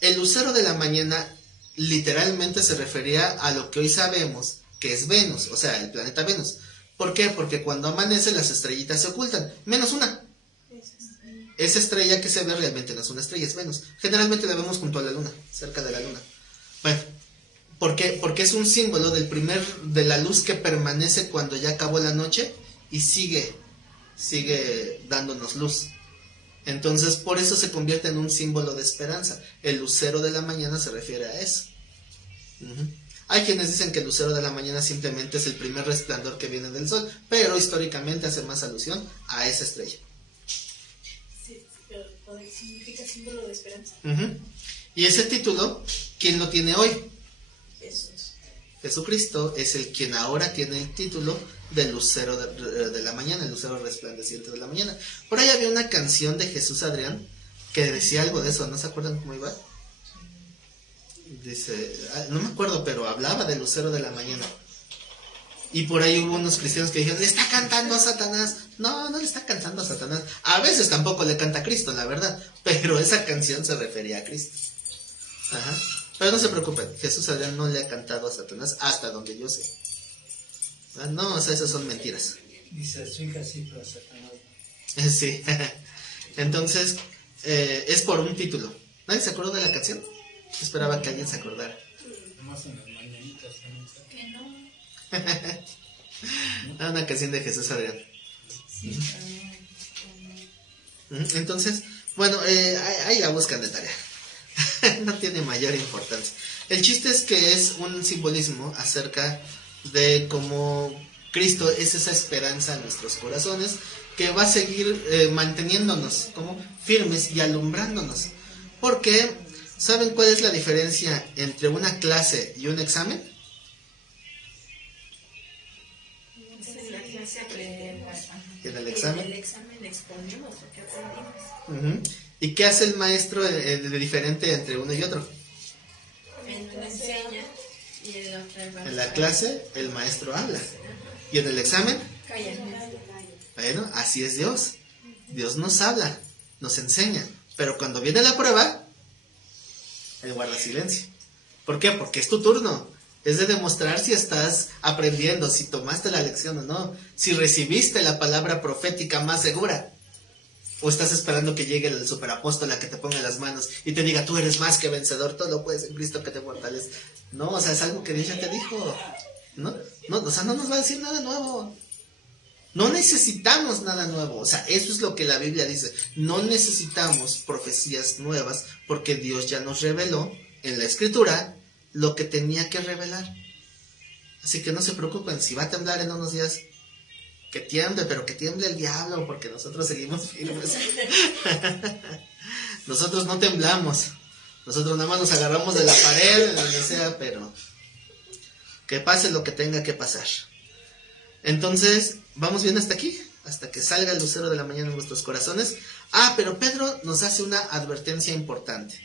el Lucero de la Mañana literalmente se refería a lo que hoy sabemos que es Venus, o sea, el planeta Venus. ¿Por qué? Porque cuando amanece las estrellitas se ocultan, menos una. Esa estrella que se ve realmente no es una estrella, es Venus. Generalmente la vemos junto a la luna, cerca de la luna. Bueno, ¿por qué? Porque es un símbolo de la luz que permanece cuando ya acabó la noche y sigue sigue dándonos luz. Entonces, por eso se convierte en un símbolo de esperanza. El lucero de la mañana se refiere a eso. Hay quienes dicen que el lucero de la mañana simplemente es el primer resplandor que viene del sol, pero históricamente hace más alusión a esa estrella. Sí, pero significa símbolo de esperanza. Y ese título, ¿quién lo tiene hoy? Jesús. Jesucristo es el quien ahora tiene el título de lucero de la mañana, el lucero resplandeciente de la mañana. Por ahí había una canción de Jesús Adrián que decía algo de eso, ¿no se acuerdan cómo iba? Dice, no me acuerdo, pero hablaba del lucero de la mañana. Y por ahí hubo unos cristianos que dijeron, le está cantando a Satanás. No, no le está cantando a Satanás. A veces tampoco le canta a Cristo, la verdad, pero esa canción se refería a Cristo. Ajá. Pero no se preocupen, Jesús Adrián no le ha cantado a Satanás hasta donde yo sé. No, o sea, esas son mentiras. Dice, su hija sí, pero Satanás. Sí. Entonces, es por un título. ¿Nadie se acordó de la canción? Esperaba que alguien se acordara. Nomás en las mañanitas. Que no. Una canción de Jesús Adrián. Sí, Entonces, bueno, ahí la buscan de tarea. No tiene mayor importancia. El chiste es que es un simbolismo acerca de cómo Cristo es esa esperanza en nuestros corazones que va a seguir manteniéndonos como firmes y alumbrándonos. Porque, ¿saben cuál es la diferencia entre una clase y un examen? en la clase aprendemos. ¿En el examen? En el examen exponemos lo que aprendimos. ¿Y qué hace el maestro de diferente entre uno y otro? En una enseña y en la otra En la clase el maestro habla. ¿Y en el examen? calla. Bueno, así es Dios. Dios nos habla, nos enseña. Pero cuando viene la prueba, Él guarda silencio. ¿Por qué? Porque es tu turno. Es de demostrar si estás aprendiendo, si tomaste la lección o no, si recibiste la palabra profética más segura. O estás esperando que llegue el superapóstol a que te ponga las manos y te diga, tú eres más que vencedor, todo lo puedes en Cristo que te fortalece. No, o sea, es algo que Dios ya te dijo. No, o sea, no nos va a decir nada nuevo. No necesitamos nada nuevo. O sea, eso es lo que la Biblia dice. No necesitamos profecías nuevas porque Dios ya nos reveló en la Escritura lo que tenía que revelar. Así que no se preocupen, si va a temblar en unos días, que tiemble, pero que tiemble el diablo, porque nosotros seguimos firmes. Nosotros no temblamos. Nosotros nada más nos agarramos de la pared, de donde sea, pero que pase lo que tenga que pasar. Entonces, vamos bien hasta aquí, hasta que salga el lucero de la mañana en vuestros corazones. Pero Pedro nos hace una advertencia importante.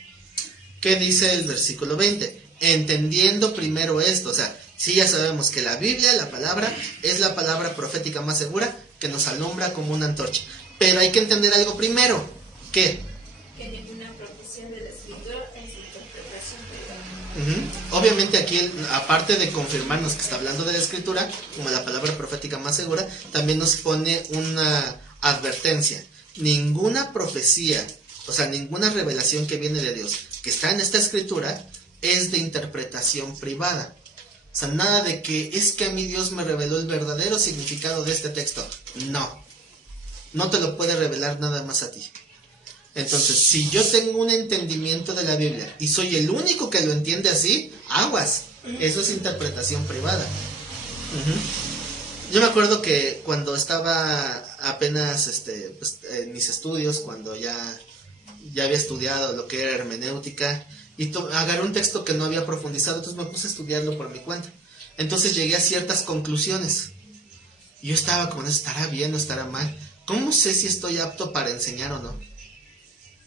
¿Qué dice el versículo 20? Entendiendo primero esto, o sea, sí, ya sabemos que la Biblia, la palabra, es la palabra profética más segura que nos alumbra como una antorcha. Pero hay que entender algo primero. ¿Qué? Que ninguna profesión de la Escritura es interpretación. Obviamente aquí, aparte de confirmarnos que está hablando de la Escritura, como la palabra profética más segura, también nos pone una advertencia. Ninguna profecía, o sea, ninguna revelación que viene de Dios, que está en esta Escritura, es de interpretación privada. O sea, nada de que es que a mí Dios me reveló el verdadero significado de este texto. No te lo puede revelar nada más a ti. Entonces, si yo tengo un entendimiento de la Biblia y soy el único que lo entiende así, aguas. Eso es interpretación privada. Yo me acuerdo que cuando estaba apenas en mis estudios, cuando ya había estudiado lo que era hermenéutica, y agarré un texto que no había profundizado, entonces me puse a estudiarlo por mi cuenta. Entonces llegué a ciertas conclusiones. Yo estaba como, ¿estará bien o estará mal? ¿Cómo sé si estoy apto para enseñar o no?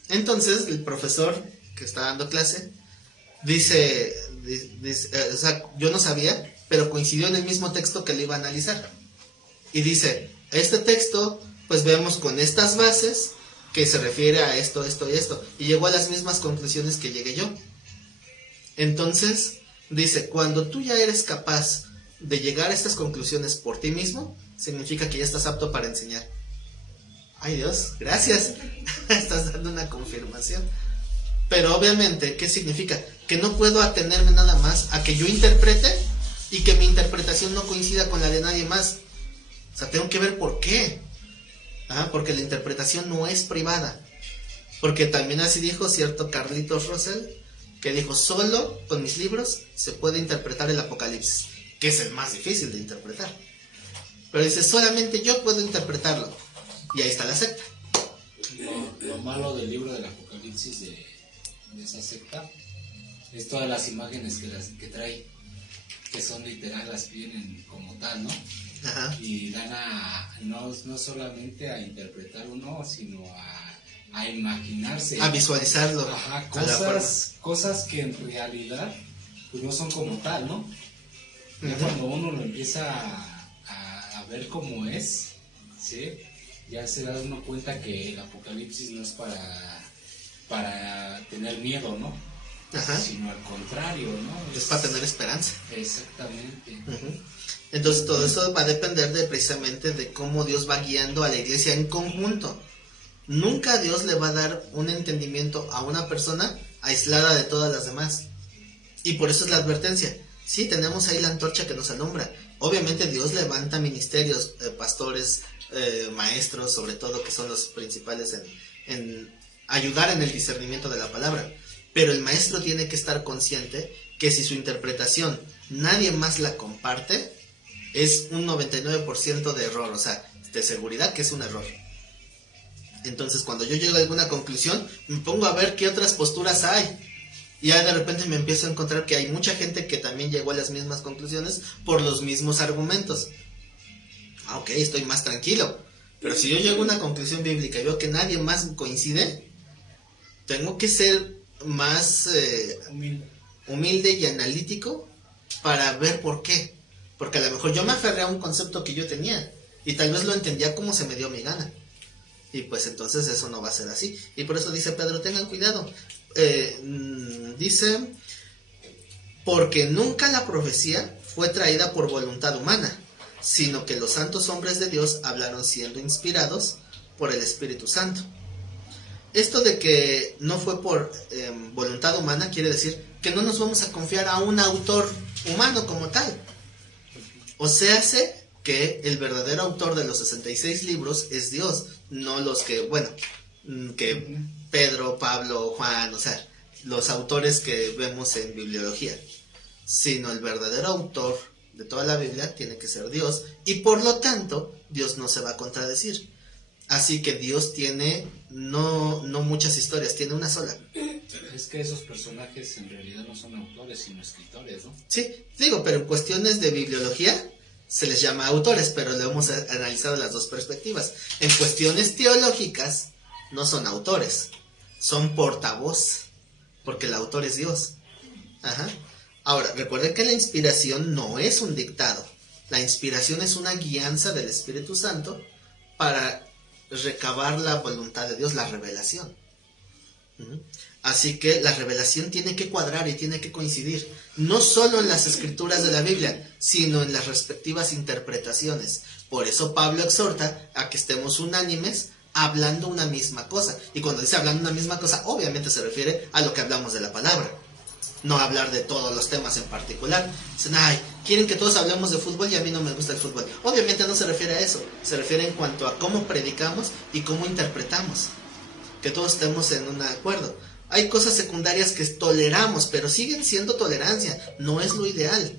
Entonces el profesor que está dando clase dice, o sea, yo no sabía, pero coincidió en el mismo texto que le iba a analizar. Y dice, este texto, pues vemos con estas bases que se refiere a esto, esto y esto. Y llegó a las mismas conclusiones que llegué yo. Entonces, dice, cuando tú ya eres capaz de llegar a estas conclusiones por ti mismo, significa que ya estás apto para enseñar. Ay Dios, gracias. Estás dando una confirmación. Pero obviamente, ¿qué significa? Que no puedo atenerme nada más a que yo interprete y que mi interpretación no coincida con la de nadie más. O sea, tengo que ver por qué. Porque la interpretación no es privada. Porque también así dijo cierto Carlitos Russell, que dijo, solo con mis libros se puede interpretar el Apocalipsis, que es el más difícil de interpretar. Pero dice, solamente yo puedo interpretarlo. Y ahí está la secta. Lo malo del libro del Apocalipsis de esa secta es todas las imágenes que trae, que son literal, las vienen como tal, ¿no? Ajá. Y dan no solamente a interpretar uno, sino a imaginarse, a visualizarlo. Ajá, cosas que en realidad pues no son como tal, ¿no? Ya cuando uno lo empieza a ver como es, ¿sí? Ya se da uno cuenta que el Apocalipsis no es para tener miedo, ¿no? Ajá. Sino al contrario, ¿no? Es para tener esperanza. Exactamente. Entonces todo eso va a depender precisamente de cómo Dios va guiando a la iglesia en conjunto. Nunca Dios le va a dar un entendimiento a una persona aislada de todas las demás. Y por eso es la advertencia. Sí, tenemos ahí la antorcha que nos alumbra. Obviamente Dios levanta ministerios, pastores, maestros, sobre todo, que son los principales en ayudar en el discernimiento de la palabra. Pero el maestro tiene que estar consciente que si su interpretación nadie más la comparte, es un 99% de error, o sea, de seguridad que es un error. Entonces cuando yo llego a alguna conclusión, me pongo a ver qué otras posturas hay. Y ya de repente me empiezo a encontrar que hay mucha gente que también llegó a las mismas conclusiones por los mismos argumentos. Ok, estoy más tranquilo. Pero si yo llego a una conclusión bíblica y veo que nadie más coincide, tengo que ser más humilde y analítico para ver por qué. Porque a lo mejor yo me aferré a un concepto que yo tenía y tal vez lo entendía como se me dio mi gana. Y pues entonces eso no va a ser así. Y por eso dice Pedro, tengan cuidado. Dice, porque nunca la profecía fue traída por voluntad humana, sino que los santos hombres de Dios hablaron siendo inspirados por el Espíritu Santo. Esto de que no fue por voluntad humana quiere decir que no nos vamos a confiar a un autor humano como tal. O sea, que el verdadero autor de los 66 libros es Dios, no los que, que Pedro, Pablo, Juan, o sea, los autores que vemos en bibliología, sino el verdadero autor de toda la Biblia tiene que ser Dios, y por lo tanto, Dios no se va a contradecir. Así que Dios tiene no muchas historias, tiene una sola. Es que esos personajes en realidad no son autores, sino escritores, ¿no? Sí, digo, pero en cuestiones de bibliología se les llama autores, pero lo hemos analizado las dos perspectivas. En cuestiones teológicas no son autores, son portavoz, porque el autor es Dios. Ajá. Ahora, recuerden que la inspiración no es un dictado. La inspiración es una guianza del Espíritu Santo para recabar la voluntad de Dios, la revelación. Así que la revelación tiene que cuadrar y tiene que coincidir, no solo en las escrituras de la Biblia, sino en las respectivas interpretaciones. Por eso Pablo exhorta a que estemos unánimes hablando una misma cosa. Y cuando dice hablando una misma cosa, obviamente se refiere a lo que hablamos de la palabra, no hablar de todos los temas en particular. Dicen, quieren que todos hablemos de fútbol y a mí no me gusta el fútbol. Obviamente no se refiere a eso, se refiere en cuanto a cómo predicamos y cómo interpretamos, que todos estemos en un acuerdo. Hay cosas secundarias que toleramos, pero siguen siendo tolerancia, no es lo ideal.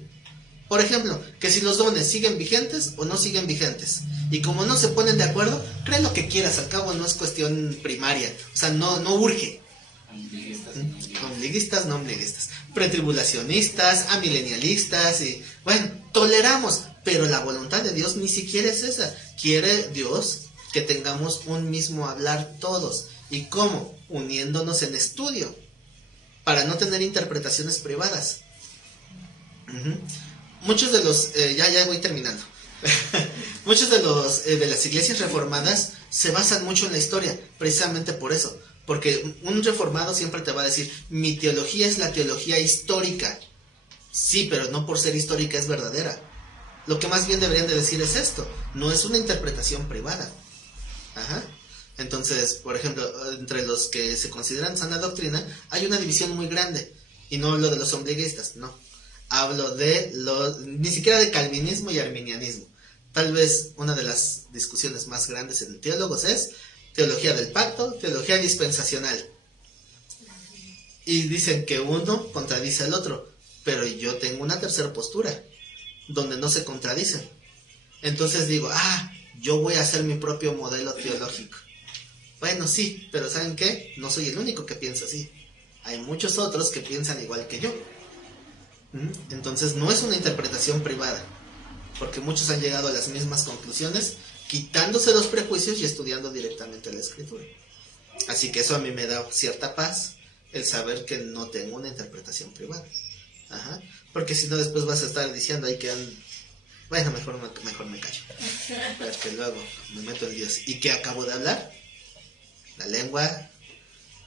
Por ejemplo, que si los dones siguen vigentes o no siguen vigentes. Y como no se ponen de acuerdo, cree lo que quieras, al cabo no es cuestión primaria, o sea, no urge. Ombliguistas, no ombliguistas, pretribulacionistas, amilenialistas, y bueno, toleramos, pero la voluntad de Dios ni siquiera es esa. Quiere Dios que tengamos un mismo hablar todos. ¿Y cómo? Uniéndonos en estudio, para no tener interpretaciones privadas. Muchos de los, ya voy terminando. Muchos de las iglesias reformadas se basan mucho en la historia, precisamente por eso. Porque un reformado siempre te va a decir, mi teología es la teología histórica. Sí, pero no por ser histórica es verdadera. Lo que más bien deberían de decir es esto, no es una interpretación privada. Ajá. Entonces, por ejemplo, entre los que se consideran sana doctrina, hay una división muy grande. Y no hablo de los ombliguistas, no. Hablo de ni siquiera de calvinismo y arminianismo. Tal vez una de las discusiones más grandes en teólogos es teología del pacto, teología dispensacional. Y dicen que uno contradice al otro, pero yo tengo una tercera postura, donde no se contradicen. Entonces digo, yo voy a hacer mi propio modelo teológico. Bueno, sí, pero ¿saben qué? No soy el único que piensa así. Hay muchos otros que piensan igual que yo. Entonces no es una interpretación privada, porque muchos han llegado a las mismas conclusiones, quitándose los prejuicios y estudiando directamente la Escritura. Así que eso a mí me da cierta paz, el saber que no tengo una interpretación privada. Porque si no después vas a estar diciendo ahí que bueno, mejor me callo, porque luego me meto en Dios. ¿Y qué acabo de hablar? La lengua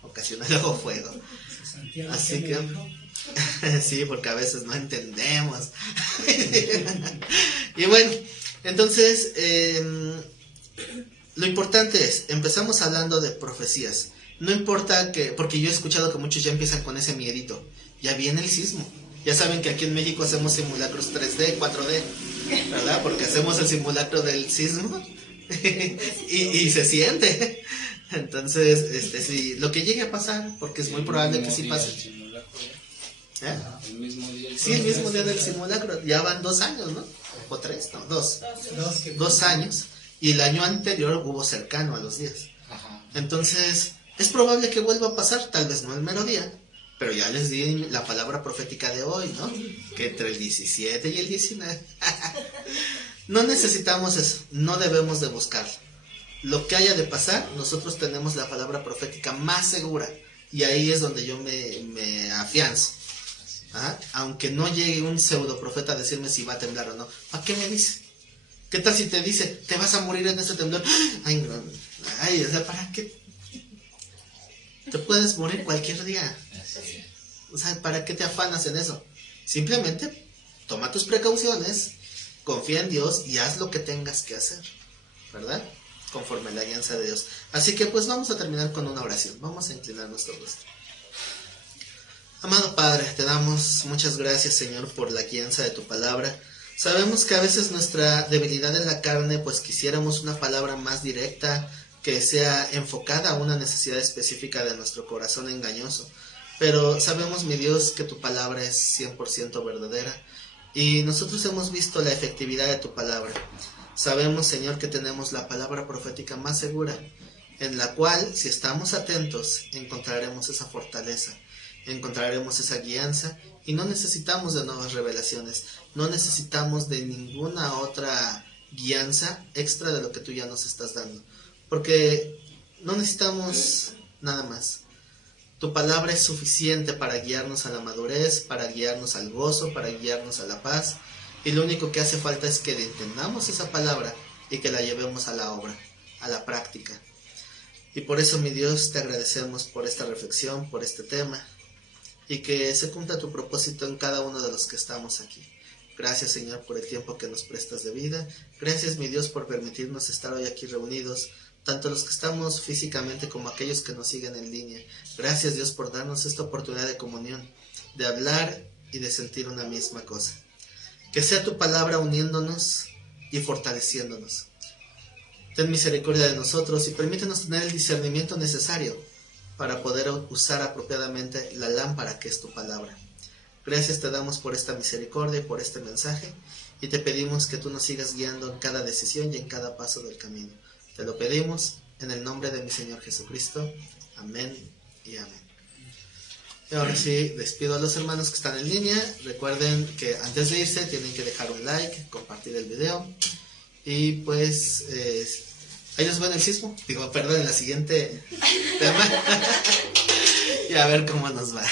ocasiona luego fuego. Así que sí, porque a veces no entendemos. Y bueno, entonces lo importante es, empezamos hablando de profecías. No importa que, porque yo he escuchado que muchos ya empiezan con ese miedito. Ya viene el sismo. Ya saben que aquí en México hacemos simulacros 3D, 4D, ¿verdad? Porque hacemos el simulacro del sismo y se siente. Entonces, sí, lo que llegue a pasar, porque es muy probable que sí pase. El mismo día. Sí, el mismo día del simulacro. Ya van 2 años, ¿no? O 3, no, 2. 2 años. Y el año anterior hubo cercano a los días. Entonces, es probable que vuelva a pasar, tal vez no el mero día, pero ya les di la palabra profética de hoy, ¿no? Que entre el 17 y el 19. No necesitamos eso, no debemos de buscarlo. Lo que haya de pasar, nosotros tenemos la palabra profética más segura, y ahí es donde yo me afianzo. Aunque no llegue un pseudo profeta a decirme si va a temblar o no, ¿para qué me dice? ¿Qué tal si te dice, te vas a morir en este temblor? O sea, ¿para qué? Te puedes morir cualquier día. O sea, ¿para qué te afanas en eso? Simplemente toma tus precauciones, confía en Dios y haz lo que tengas que hacer, ¿verdad? Conforme a la guianza de Dios. Así que pues vamos a terminar con una oración. Vamos a inclinar nuestro rostro. Amado Padre, te damos muchas gracias, Señor, por la guianza de tu palabra. Sabemos que a veces nuestra debilidad en la carne, pues quisiéramos una palabra más directa, que sea enfocada a una necesidad específica de nuestro corazón engañoso. Pero sabemos, mi Dios, que tu palabra es 100% verdadera, y nosotros hemos visto la efectividad de tu palabra. Sabemos, Señor, que tenemos la palabra profética más segura, en la cual, si estamos atentos, encontraremos esa fortaleza, encontraremos esa guianza, y no necesitamos de nuevas revelaciones, no necesitamos de ninguna otra guianza extra de lo que tú ya nos estás dando, porque no necesitamos nada más. Tu palabra es suficiente para guiarnos a la madurez, para guiarnos al gozo, para guiarnos a la paz, y lo único que hace falta es que entendamos esa palabra y que la llevemos a la obra, a la práctica. Y por eso, mi Dios, te agradecemos por esta reflexión, por este tema, y que se cumpla tu propósito en cada uno de los que estamos aquí. Gracias, Señor, por el tiempo que nos prestas de vida. Gracias, mi Dios, por permitirnos estar hoy aquí reunidos, tanto los que estamos físicamente como aquellos que nos siguen en línea. Gracias, Dios, por darnos esta oportunidad de comunión, de hablar y de sentir una misma cosa. Que sea tu palabra uniéndonos y fortaleciéndonos. Ten misericordia de nosotros y permítenos tener el discernimiento necesario para poder usar apropiadamente la lámpara que es tu palabra. Gracias te damos por esta misericordia y por este mensaje, y te pedimos que tú nos sigas guiando en cada decisión y en cada paso del camino. Te lo pedimos en el nombre de mi Señor Jesucristo. Amén y amén. Y ahora sí, despido a los hermanos que están en línea. Recuerden que antes de irse tienen que dejar un like, compartir el video, y pues ahí nos ven el sismo. En la siguiente tema. Y a ver cómo nos va.